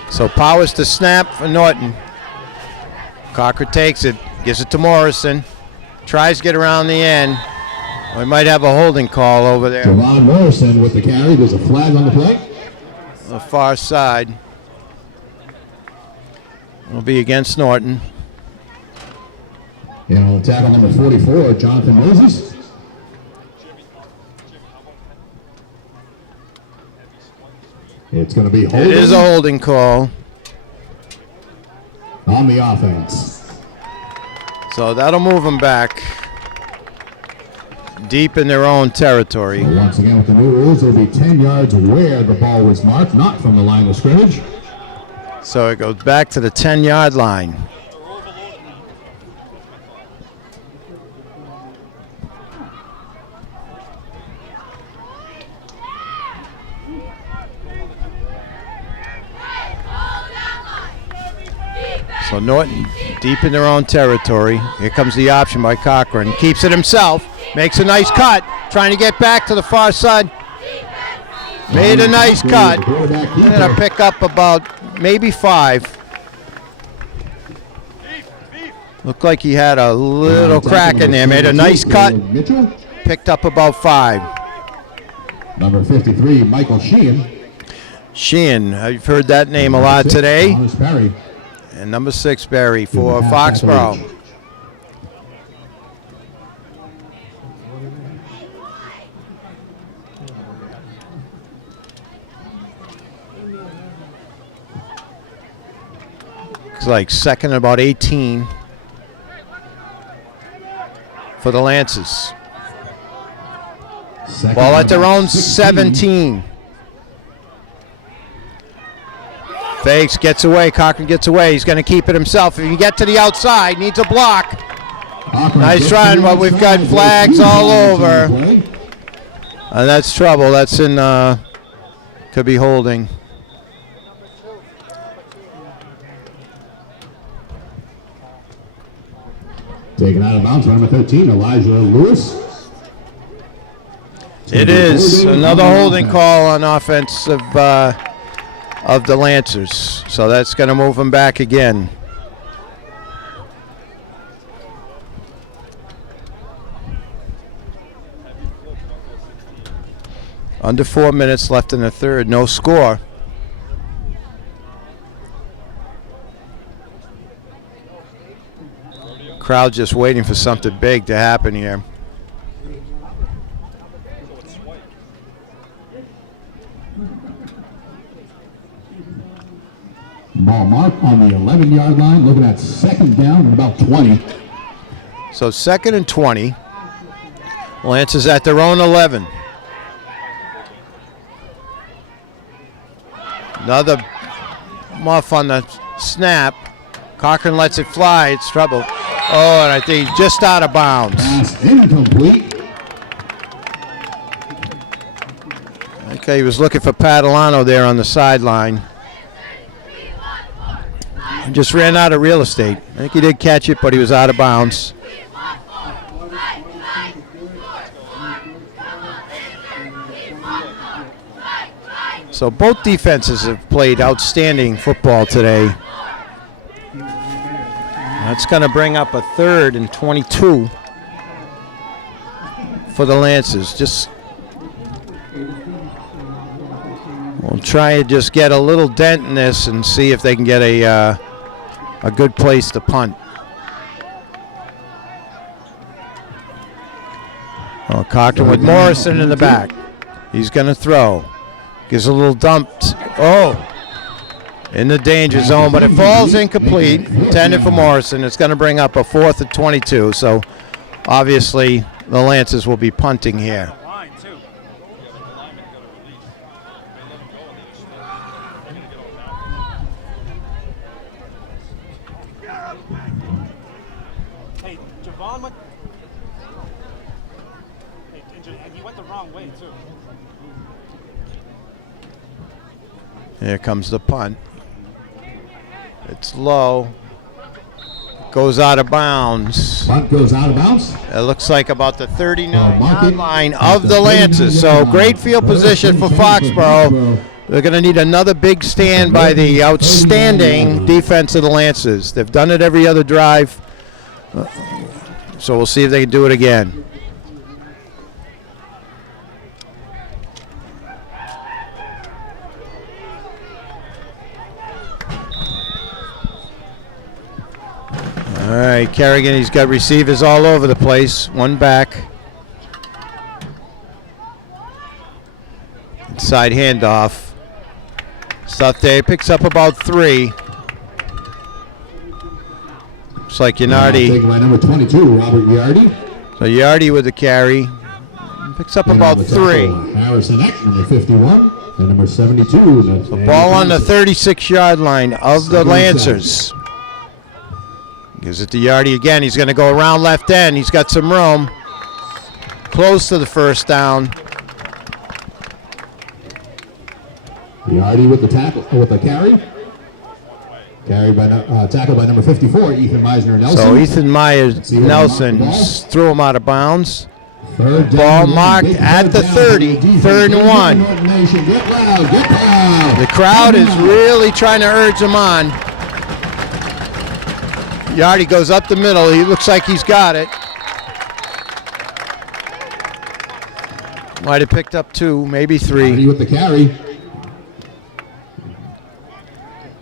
So powers to snap for Norton. Cocker takes it, gives it to Morrison. Tries to get around the end. We might have a holding call over there. Javon Morrison with the carry. There's a flag on the play. The far side. Will be against Norton. And on tackle number 44, Jonathan Moses. It's going to be holding. It is a holding call. On the offense. So that'll move them back deep in their own territory. So once again, with the new rules, it'll be 10 yards where the ball was marked, not from the line of scrimmage. So it goes back to the 10-yard line. So Norton deep in their own territory. Here comes the option by Cochran. Keeps it himself. Makes a nice cut. Trying to get back to the far side. Made a nice cut. They're going to pick up about maybe 5. Looked like he had a little crack in there. Made a nice cut. Picked up about 5. Number 53, Michael Sheehan. Sheehan, I've heard that name a lot today. Thomas Perry. And number 6, Barry, for Foxborough. Looks like second and about 18 for the Lancers. Ball at their own 17. Fakes, gets away. Cochran gets away. He's going to keep it himself. If he can get to the outside, needs a block. Nice run, but we've got flags all over. And that's trouble. That's in, could be holding. Taken out of bounds, number 13, Elijah Lewis. It is another holding call on offense of the Lancers. So that's going to move them back again. Under 4 minutes left in the third. No score. Crowd just waiting for something big to happen here. Ball marked on the 11-yard line, looking at second down and about 20. So 2nd and 20. Lancers at their own 11. Another muff on the snap. Cochran lets it fly. It's trouble. Oh, and I think he's just out of bounds. Pass incomplete. Okay, he was looking for Padalano there on the sideline. Just ran out of real estate. I think he did catch it, but he was out of bounds. So both defenses have played outstanding football today. That's going to bring up a 3rd and 22 for the Lancers. We'll try and just get a little dent in this and see if they can get a good place to punt. Oh, Cochran with Morrison in the back. He's going to throw. Gives a little dump. Oh, in the danger zone, but it falls incomplete. Intended for Morrison. It's going to bring up a 4th and 22. So obviously the Lancers will be punting here. Line, too. Hey, Javon went. And he went the wrong way, too. Here comes the punt. It's low. Goes out of bounds. Punt goes out of bounds. It looks like about the 39-yard line of the Lancers. So great field position for Foxborough. They're going to need another big stand by the outstanding defense of the Lancers. They've done it every other drive. So we'll see if they can do it again. All right, Kerrigan, he's got receivers all over the place. One back. Inside handoff. Stuff there, picks up about 3. Looks like Yanardi. Taken by number 22, Robert Yardy. So Yardi with the carry. Picks up about 3. Harrison Eck, number 51, and number 72. The ball on the 36-yard line of the Lancers. Gives it to Yardi again. He's going to go around left end. He's got some room. Close to the first down. Yardi with the tackle, with the carry. Carried by tackled by number 54, Ethan Meisner Nelson. So Ethan Myers Nelson threw him out of bounds. Ball marked at the 30, 3rd and 1. Get loud, get loud. The crowd is really trying to urge him on. Yardi goes up the middle. He looks like he's got it. Might have picked up 2, maybe 3. Yardi with the carry.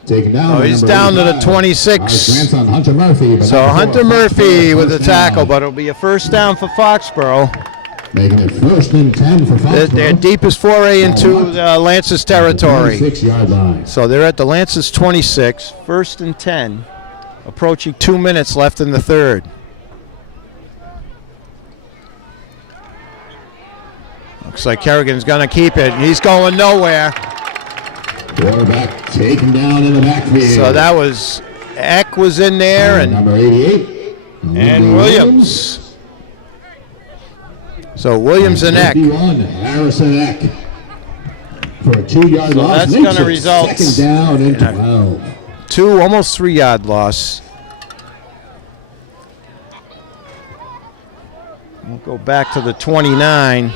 Taken down. Oh, he's down to the 26. Grandson Hunter Murphy. So Hunter Murphy with the tackle, but it'll be a first down for Foxborough. Making it 1st and 10 for Foxborough. Their deepest foray into the Lancers territory. 26-yard line. So they're at the Lancers 26, 1st and 10. Approaching 2 minutes left in the 3rd. Looks like Kerrigan's going to keep it. He's going nowhere. Quarterback taken down in the backfield. So that was Eck was in there and number 88. and Williams. So Williams and Eck. 51, Harrison Eck. For a 2-yard loss. That's going to result 2nd down and 12. 2, almost 3-yard loss. We'll go back to the 29.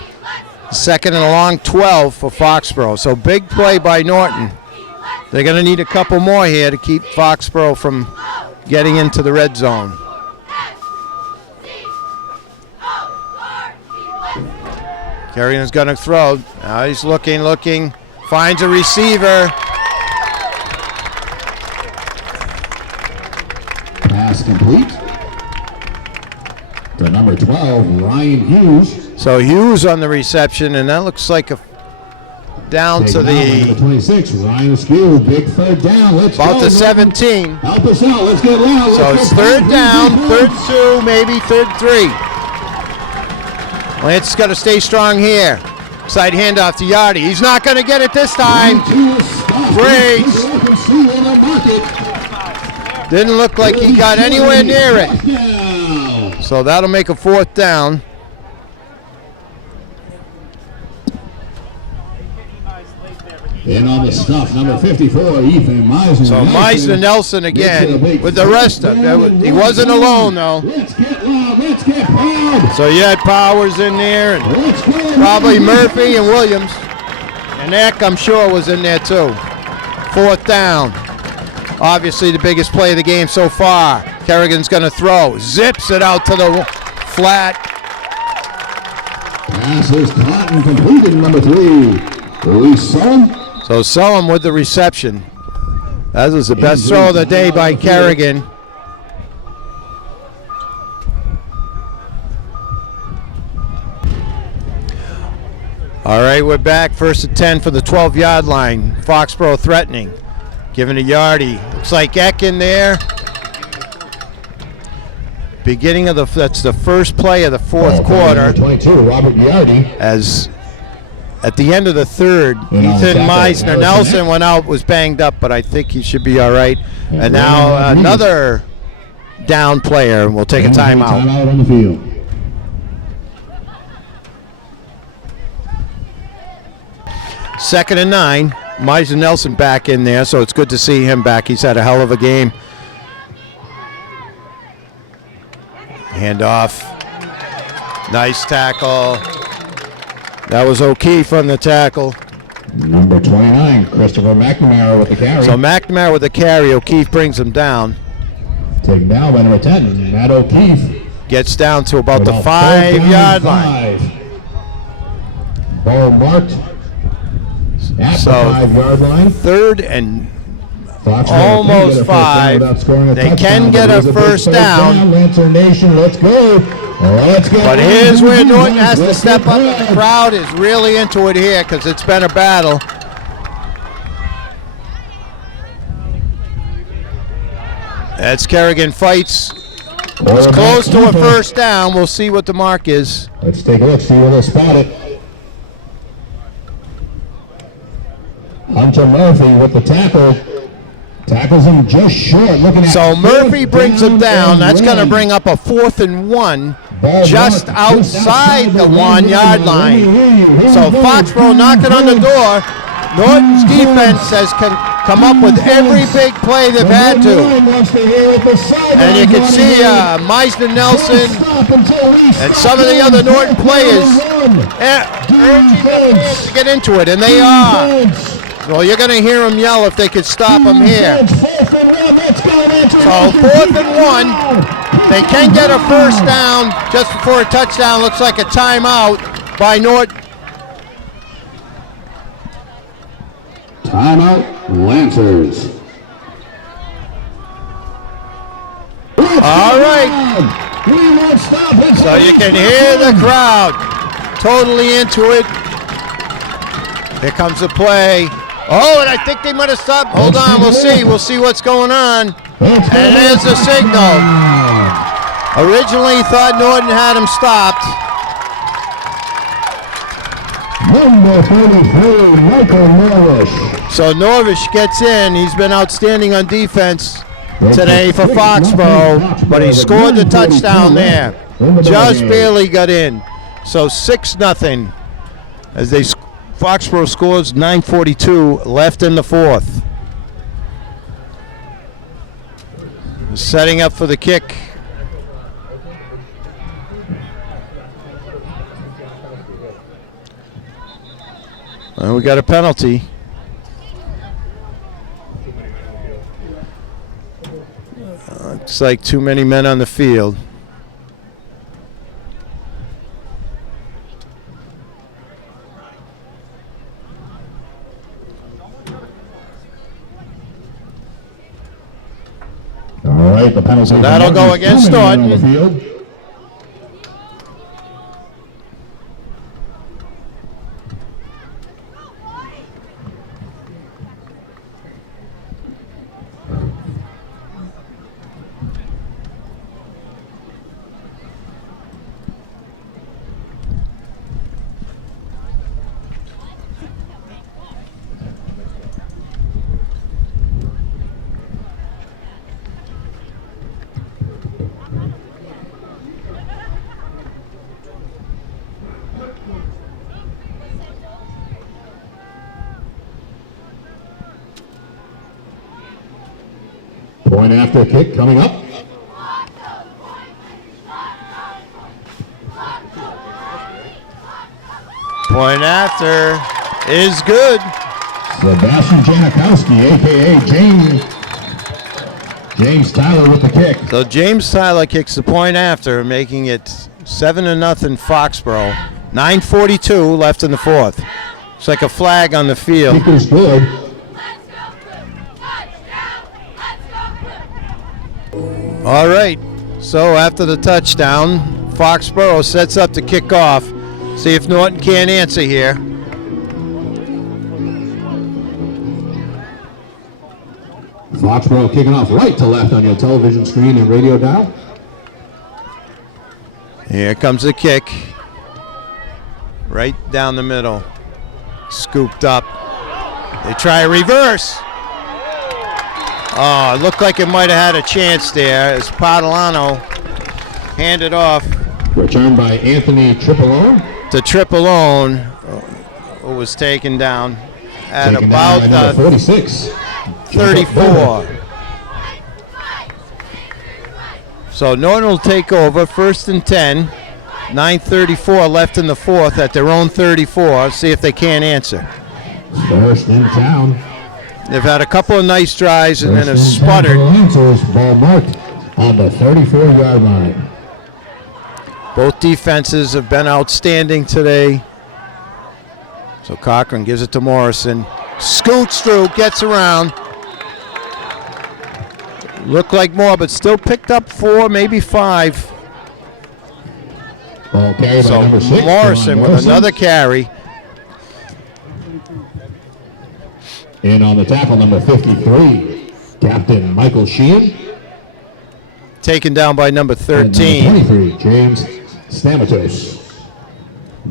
2nd and a long 12 for Foxborough. So big play by Norton. They're going to need a couple more here to keep Foxborough from getting into the red zone. Kerrigan's going to throw. Now he's looking. Finds a receiver. Pass complete to number 12, Ryan Hughes. So Hughes on the reception, and that looks like a down to Number the 26, Ryan Askew, big 3rd down. Let's about go. the 17. Help us out. Let's get loud. So it's 3rd down, 3rd 2, maybe 3rd 3. Lance has got to stay strong here. Side handoff to Yardi. He's not going to get it this time. Great. Didn't look like he got anywhere near it. So that'll make a 4th down. In on the stuff, number 54, Ethan Meisner. So Meisner Nelson again with the rest of it. He wasn't alone though. Let's get loud, let's get proud. So you had Powers in there and probably Murphy and Williams. And Eck, I'm sure, was in there too. 4th down. Obviously the biggest play of the game so far. Kerrigan's going to throw. Zips it out to the flat. Pass is caught and completed, number 3. Release Sullivan. So Sullivan with the reception. That was the best throw of the day by Kerrigan. All right, we're back. First and 10 for the 12-yard line. Foxborough threatening. Giving a yardie. Looks like Eck in there. Beginning of that's the first play of the fourth quarter. 22, Robert Yardy. As at the end of the third, Ethan Meisner Nelson went out, was banged up, but I think he should be all right. And now another down player, and we'll take a timeout. Timeout on the field. Second and 9. Meisner Nelson back in there, so it's good to see him back. He's had a hell of a game. Handoff. Nice tackle. That was O'Keefe on the tackle. Number 29, Christopher McNamara with the carry. So McNamara with the carry. O'Keefe brings him down. Taken down by number 10, Matt O'Keefe. Gets down to about the 5-yard line. Ball marked at the 5-yard line. Third and almost 5. They can get a first down. Lancer Nation, let's go. Let's go. But here's where Norton has to step up. The crowd is really into it here because it's been a battle. As Kerrigan fights. It's close to a first down. We'll see what the mark is. Let's take a look, see where they'll spot it. Hunter Murphy with the tackle. Tackles him just short. Looking at so Murphy brings him down. That's going to bring up a 4th and 1 just outside the 1-yard line. So Foxborough knocking on the door. Norton's defense has come up with every big play they've had to. And you can see Meisner Nelson and some of the other Norton players urging the fans to get into it, and they are. Well, you're going to hear them yell if they could stop them here. So 4th and 1. They can get a first down just before a touchdown. Looks like a timeout by Norton. Timeout, Lancers. All right. So you can hear the crowd totally into it. Here comes the play. Oh, and I think they might have stopped. Hold on, we'll see. We'll see what's going on. And there's the signal. Originally thought Norton had him stopped. Number 33, Michael Norrish. So Norrish gets in. He's been outstanding on defense today for Foxborough, but he scored the touchdown there. Just barely got in. So 6-0 as Foxborough scores 9:42 left in the fourth. Setting up for the kick. And we got a penalty. Looks like too many men on the field. All right, the penalty. So that'll go against Norton. Point after kick coming up. Point after is good. Sebastian Janikowski, a.k.a. James Tyler with the kick. So James Tyler kicks the point after, making it 7-0 Foxborough. 9:42 left in the fourth. It's like a flag on the field. Kicker's good. All right, so after the touchdown, Foxborough sets up to kick off. See if Norton can't answer here. Foxborough kicking off right to left on your television screen and radio dial. Here comes the kick. Right down the middle. Scooped up. They try a reverse. Oh, it looked like it might have had a chance there as Padalano handed off. Returned by Anthony Tripolone. To Tripolone, who was taken down at Taken about down by number 46. 34. So Norton will take over, 1st and 10. 9:34 left in the fourth at their own 34. See if they can't answer. First in town. They've had a couple of nice drives and then have First in town for sputtered. the Lancers. Ball marked on the 34-yard line. Both defenses have been outstanding today. So Cochran gives it to Morrison. Scoots through, gets around. Looked like more, but still picked up 4, maybe 5. Ball carried by So number 6. Morrison with another carry. In on the tackle, number 53, Captain Michael Sheehan. Taken down by number And 13. number 23, James Stamatos.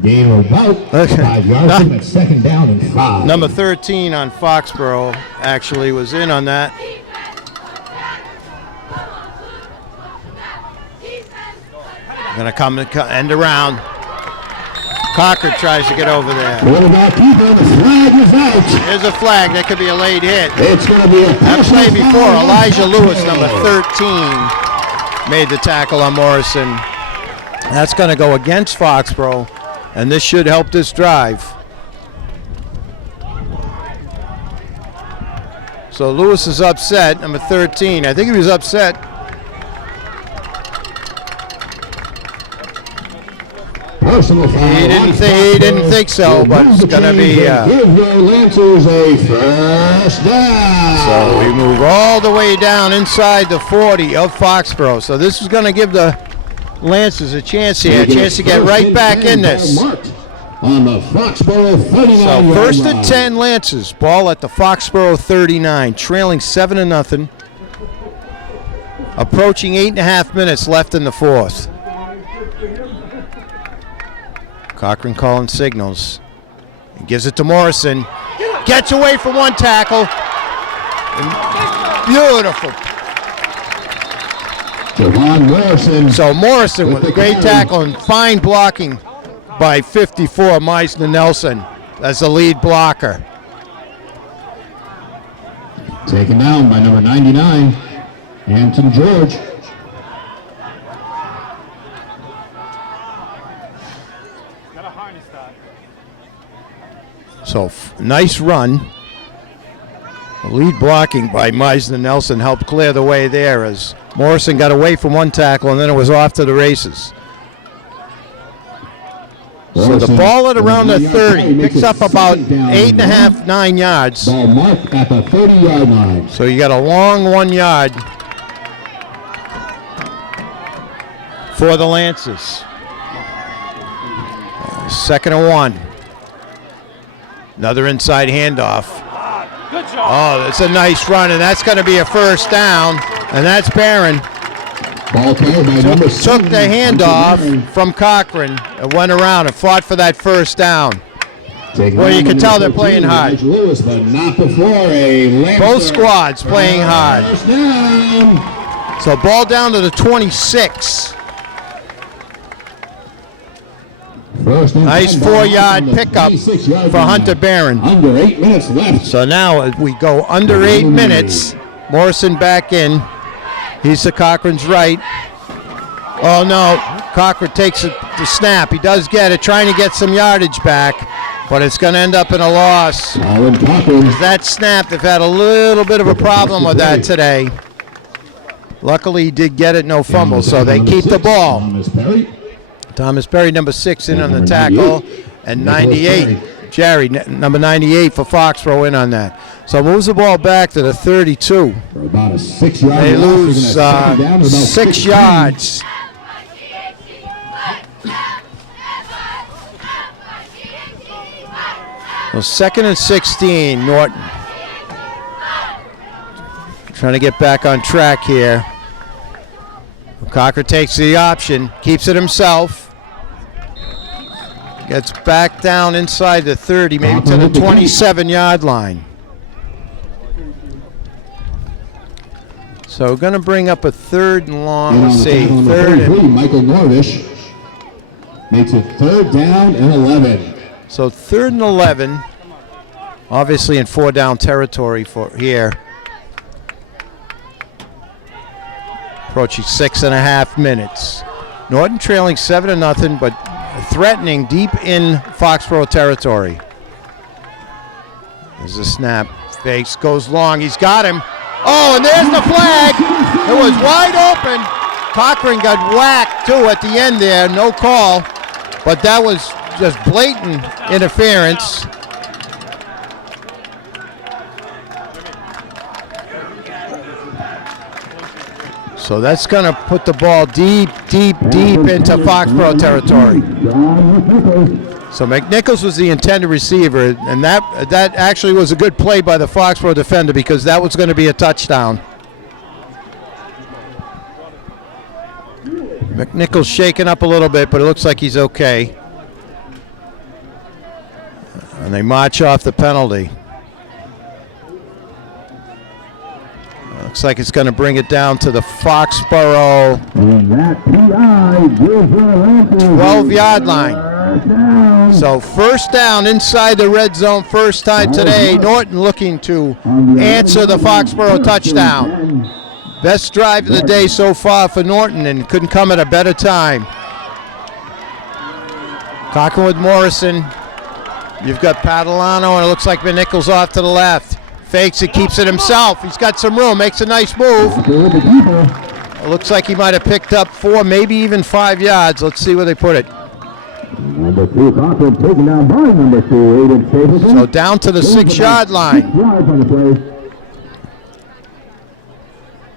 Gain of about 5 yards. And that's 2nd down and 5. Number 13 on Foxborough actually was in on that. Gonna come and end around. Cochran tries to get over there. Quarterback keeper, the flag is out. There's a flag. That could be a late hit. It's going to be a That play personal before, foul. Elijah Lewis, number 13, made the tackle on Morrison. That's going to go against Foxborough, and this should help this drive. So Lewis is upset, number 13. I think he was upset. Personal foul. He didn't think so, but it's going to be. Give your Lancers a first down. So we move all the way down inside the 40 of Foxborough. So this is going to give the Lancers a chance here, a chance to get right back in this. On the Foxborough 39. So 1st and 10 Lancers, ball at the Foxborough 39, trailing 7-0. Approaching 8.5 minutes left in the fourth. Cochran calling signals. He gives it to Morrison. Gets away from one tackle. And beautiful. Javon Morrison. So Morrison with a great tackle and fine blocking by 54, Meisner Nelson as the lead blocker. Taken down by number 99, Anton George. So nice run. The lead blocking by Meisner Nelson helped clear the way there as Morrison got away from one tackle and then it was off to the races. So the ball at around the 30 picks up about 8.5, 9 yards. Ball marked at the 30-yard line. So you got a long 1 yard for the Lancers. 2nd and 1. Another inside handoff. Good job. Oh, that's a nice run, and that's going to be a first down, and that's Barron. Ball carried by number Took 7, the handoff Barron. from Cochran and went around and fought for that first down. Taken Well, down you by can tell number they're playing 13, hard. Elijah Lewis, but not before a Lancer. Both squads playing hard. First down. So ball down to the 26. First and Nice 10, 4-yard on the pickup 26-yard for line. Hunter Barron. Under 8 minutes left. So now we go under 8 minutes. Morrison back in. He's to Cochran's right. Oh no, Cochran takes the snap. He does get it, trying to get some yardage back, but it's going to end up in a loss. Alan Cochran. That snap, they've had a little bit of a problem with that today. Luckily, he did get it, no fumble, so they keep the ball. Thomas Perry. Thomas Perry, number 6, in on the Number tackle, 98. and Nicholas 98. Jerry, number 98 for Foxborough, in on that. So moves the ball back to the 32. For about a 6-yard They loss. lose They're gonna second down to about 6 16. yards. Well, 2nd and 16, Norton. Trying to get back on track here. Cocker takes the option, keeps it himself. Gets back down inside the 30, maybe to the 27-yard line. So we're going to bring up a 3rd and long. Let's see, 3rd and... Michael Norvish makes it 3rd down and 11. So 3rd and 11, obviously in 4-down territory for here. Approaching 6.5 minutes. Norton trailing 7-0, but threatening deep in Foxborough territory. There's a snap. Fakes, goes long. He's got him. Oh, and there's the flag. It was wide open. Cochran got whacked, too, at the end there. No call. But that was just blatant interference. So that's going to put the ball deep into Foxborough territory. So McNichols was the intended receiver, and that actually was a good play by the Foxborough defender because that was going to be a touchdown. McNichols shaking up a little bit, but it looks like he's okay. And they march off the penalty. Looks like it's going to bring it down to the Foxborough 12-yard line. So 1st down inside the red zone, first time today. Norton looking to answer the Foxborough touchdown. Best drive of the day so far for Norton, and couldn't come at a better time. Cochran with Morrison. You've got Padalano, and it looks like McNichols off to the left. Fakes it, keeps it himself. He's got some room, makes a nice move. It looks like he might have picked up 4, maybe even 5 yards. Let's see where they put it. Number 2, Cochran taken down by number 2, Aiden Stapleton. So down to the 6-yard line.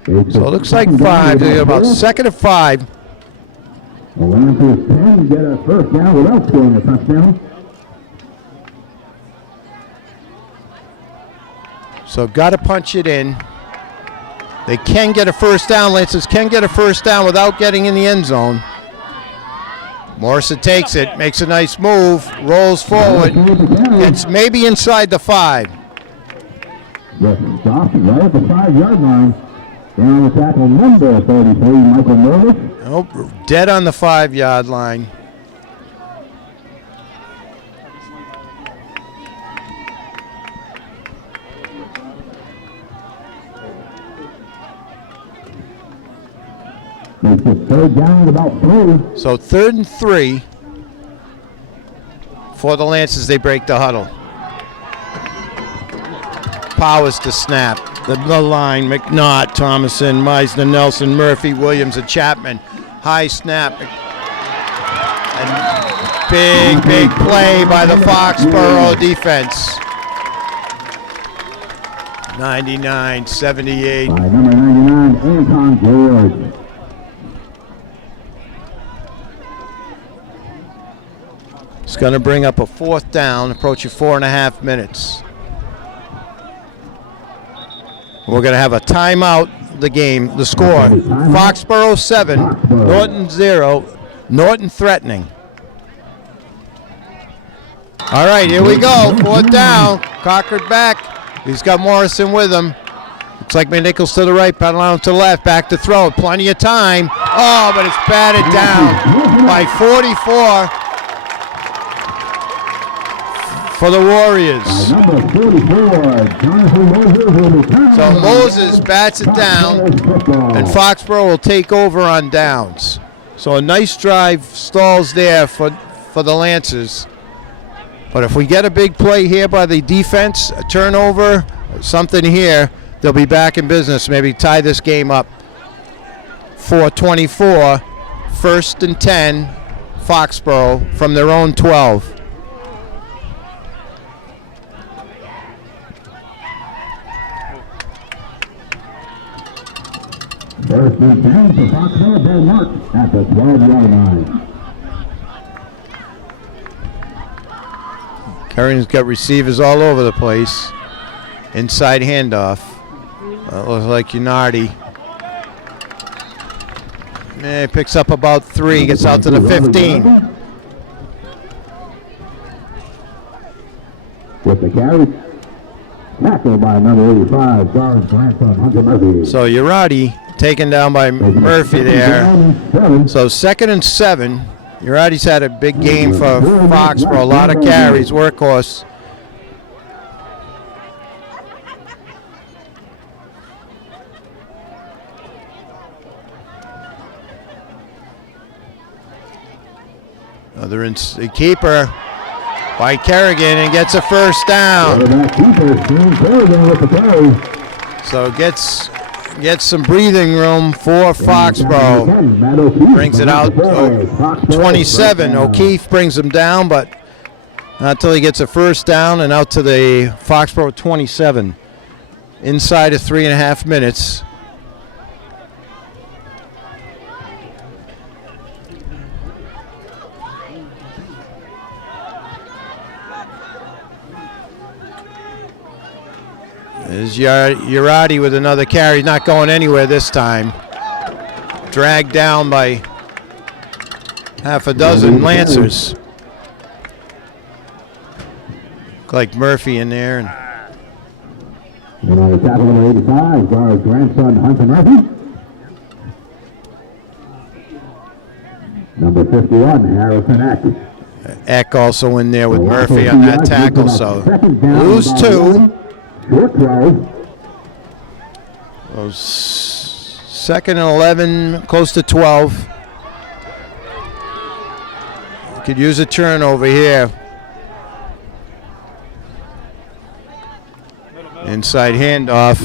So it looks like 5. They're about 2nd and 5. The Lancers can get a 1st down without scoring a touchdown. So got to punch it in. They can get a 1st down. Lancers can get a 1st down without getting in the end zone. Morrison takes it, makes a nice move, rolls forward. It's maybe inside the 5. Yes, stopped right at the 5-yard line. Down the tackle number 33, Michael Norvish. Nope, dead on the 5-yard line. Makes it 3rd down about 3. So 3rd and 3 for the Lancers. They break the huddle. Powers to snap. The line, McNaught, Thomason, Meisner, Nelson, Murphy, Williams, and Chapman. High snap. And big play by the Foxborough defense. 99-78. By number 99, Anton George. It's going to bring up a 4th down, approaching 4.5 minutes. We're going to have a timeout. The game, the score: Foxborough 7, Norton 0. Norton threatening. All right, here we go. 4th down. Cochran back. He's got Morrison with him. Looks like McNichols to the right, Padalano to the left. Back to throw. Plenty of time. Oh, but it's batted down by 44. For the Warriors. Number 44, Jonathan Moses. So Moses bats it down, and Foxborough will take over on downs. So a nice drive stalls there for the Lancers. But if we get a big play here by the defense, a turnover, something here, they'll be back in business. Maybe tie this game up. 4:24, 1st and 10, Foxborough from their own 12. First and 10 for Foxborough, ball marked at the 12-yard line. Kerrigan's got receivers all over the place. Inside handoff. It looks like Unardi. Picks up about 3, gets out to the 15. With the carry. Tackled by number 85, Darren's grandson, Hunter Murphy. So Urati taken down by Murphy there. So 2nd and 7. Urati's had a big game for Foxborough. A lot of carries, workhorse. Another keeper by Kerrigan and gets a first down. So gets some breathing room for Foxborough. Brings it out 27. O'Keefe brings him down, but not until he gets a first down and out to the Foxborough 27. Inside of 3.5 minutes. There's Urati with another carry, not going anywhere this time. Dragged down by half a dozen Lancers. Look like Murphy in there. And on the tackle number 85, Darren's grandson, Hunter Murphy. Number 51, Harrison Eck. Eck also in there with Murphy on that tackle, so lose 2. Short throw. 2nd and 11, close to 12. Could use a turnover here. Inside handoff.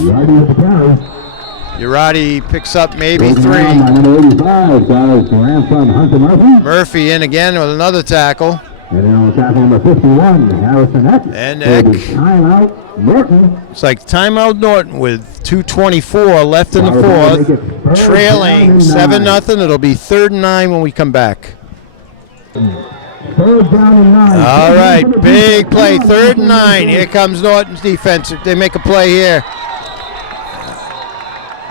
Urati picks up maybe 3. Murphy in again with another tackle. And then on tackle number 51, Harrison Eck. And Eck. Timeout, Norton. It's like timeout Norton with 2:24 left in the 4th. Trailing 7-0. It'll be 3rd and 9 when we come back. 3rd down and 9. All right, big play. 3rd and 9. Here comes Norton's defense. If they make a play here.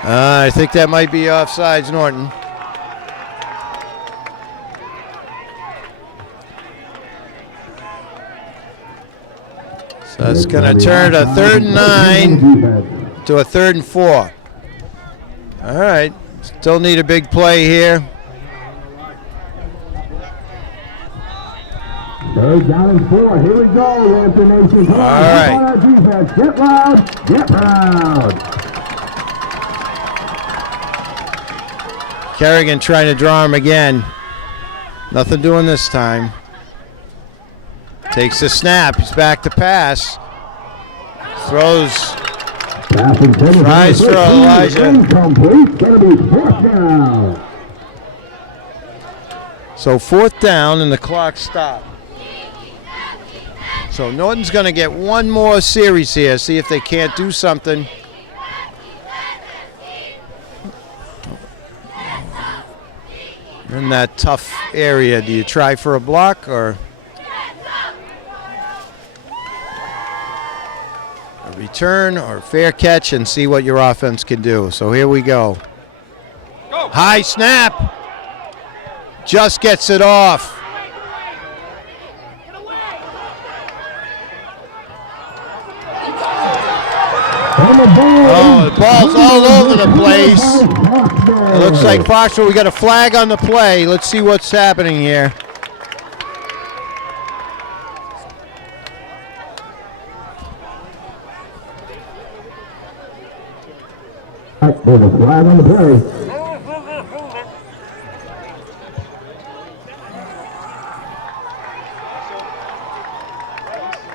I think that might be offsides, Norton. So it's going to turn a 3rd and 9 to a 3rd and 4. All right, still need a big play here. 3rd down and 4. Here we go. All right. Get loud. Get loud. Kerrigan trying to draw him again. Nothing doing this time. Takes the snap. He's back to pass. Throws. Tries for Elijah. So 4th down and the clock stopped. So Norton's going to get one more series here. See if they can't do something. In that tough area, do you try for a block or a return or fair catch and see what your offense can do? So here we go. High snap. Just gets it off. Oh, the ball's all over the place. It looks like Foxborough, we got a flag on the play. Let's see what's happening here. There's a flag on the play.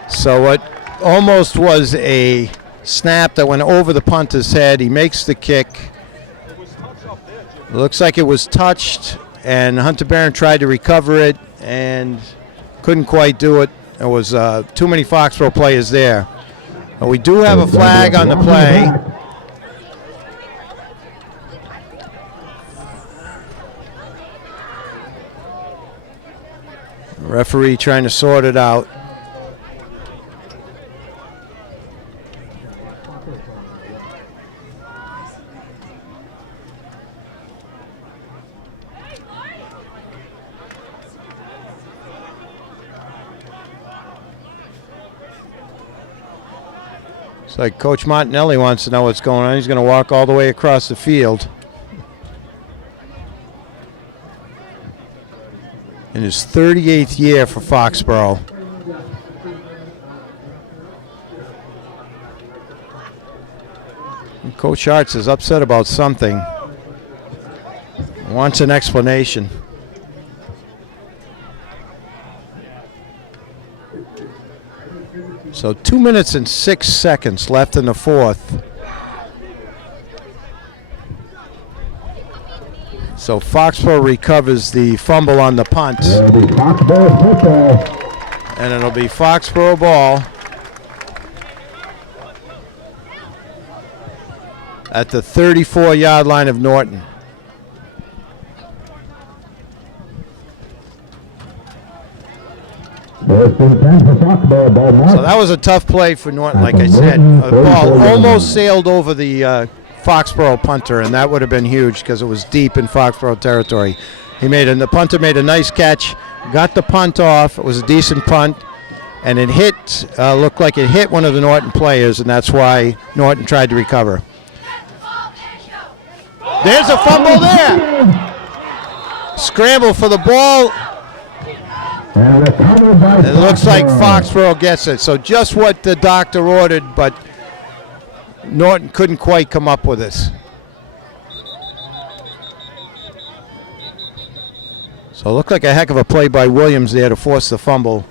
So what almost was a snap that went over the punter's head. He makes the kick. It looks like it was touched, and Hunter Barron tried to recover it and couldn't quite do it. There was too many Foxborough players there. But we do have a flag on the play. Referee trying to sort it out. It's like Coach Montanelli wants to know what's going on. He's going to walk all the way across the field. In his 38th year for Foxborough. And Coach Hartz is upset about something. Wants an explanation. So 2 minutes and 6 seconds left in the fourth. So Foxborough recovers the fumble on the punt. And it'll be Foxborough ball at the 34-yard line of Norton. So that was a tough play for Norton, like I said. The ball almost sailed over the Foxborough punter, and that would have been huge because it was deep in Foxborough territory. The punter made a nice catch, got the punt off. It was a decent punt, and it looked like it hit one of the Norton players, and that's why Norton tried to recover. There's a fumble there. Scramble for the ball. It looks like Foxborough gets it. So just what the doctor ordered, but Norton couldn't quite come up with this. So it looked like a heck of a play by Williams there to force the fumble,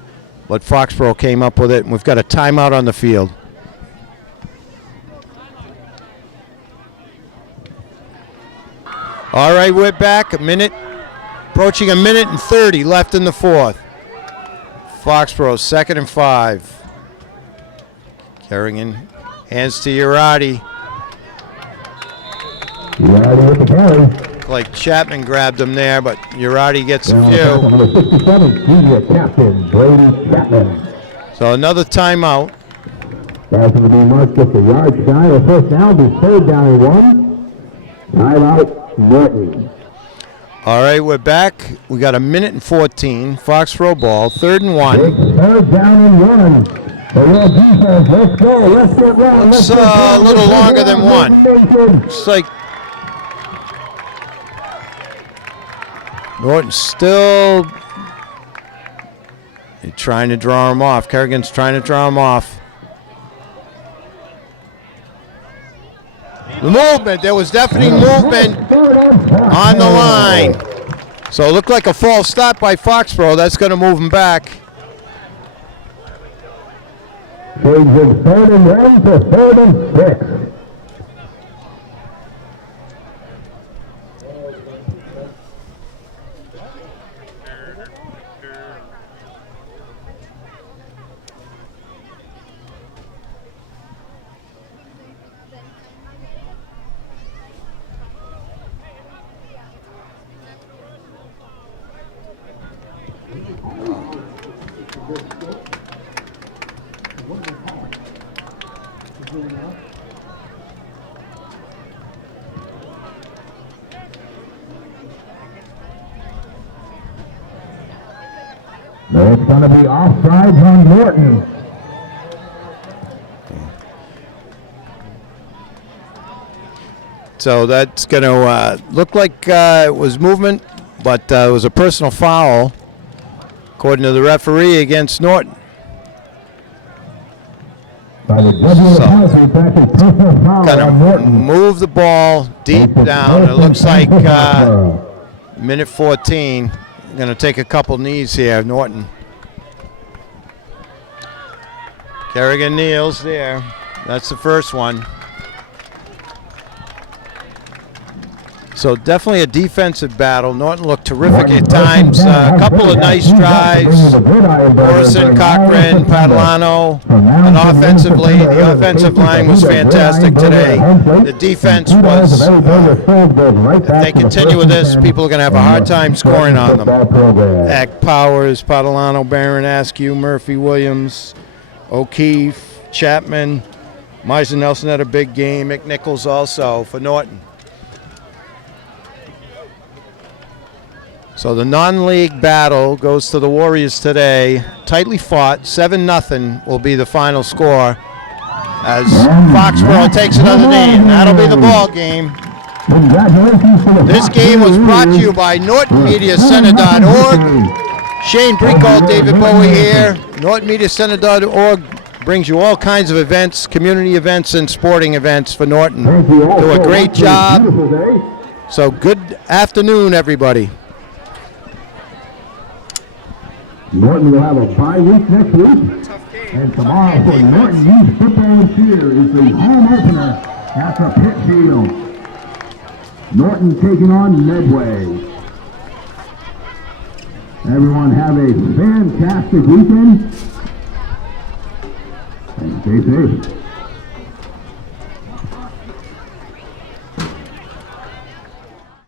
but Foxborough came up with it, and we've got a timeout on the field. All right, we're back. Approaching a minute and 30 left in the fourth. Foxborough 2nd and 5. Kerrigan hands to Urati. Urati with the carry. Like Chapman grabbed him there, but Urati gets a few. Number 67, senior captain Brady Chapman. So another timeout. That's going to be marked just a yard shy of first down. Be 3rd down and 1. Timeout Norton. All right, we're back. We got a minute and 14. Foxborough ball, 3rd and 1. 3rd down and 1. For your defense, let's go. Let's get round. Looks a little longer than 1. It's like Norton's still trying to draw him off. Kerrigan's trying to draw him off. The movement, there was definitely movement on the line. So it looked like a false stop by Foxborough. That's going to move him back. Changing 3rd and 1 to 3rd and 6. It's going to be offsides on Norton. So that's going to look like it was movement, but it was a personal foul, according to the referee, against Norton. By the Going to move the ball deep down. It looks like minute 14. Going to take a couple knees here, Norton. Kerrigan kneels there. That's the first one. So definitely a defensive battle. Norton looked terrific at times. A couple of nice drives. Morrison, Cochran, Padalano. And offensively, the offensive line was fantastic today. The defense was, if they continue with this, people are going to have a hard time scoring on them. Eck, Powers, Padalano, Barron, Askew, Murphy, Williams, O'Keefe, Chapman. Meisner Nelson had a big game. McNichols also for Norton. So the non-league battle goes to the Warriors today. Tightly fought, 7-0 will be the final score. as Foxborough takes another knee, and that'll be the ball game. Congratulations to the This game was brought to you by NortonMediaCenter.org. Shane Brickall, David Bowie here. NortonMediaCenter.org brings you all kinds of events, community events and sporting events for Norton. Thank you all Do a so great much for a job. beautiful day. So good afternoon, everybody. Norton will have a bye week next week. And tomorrow for Norton Youth Football and Cheer is the home opener at the Pitt Field. Norton taking on Medway. Everyone have a fantastic weekend. And stay safe.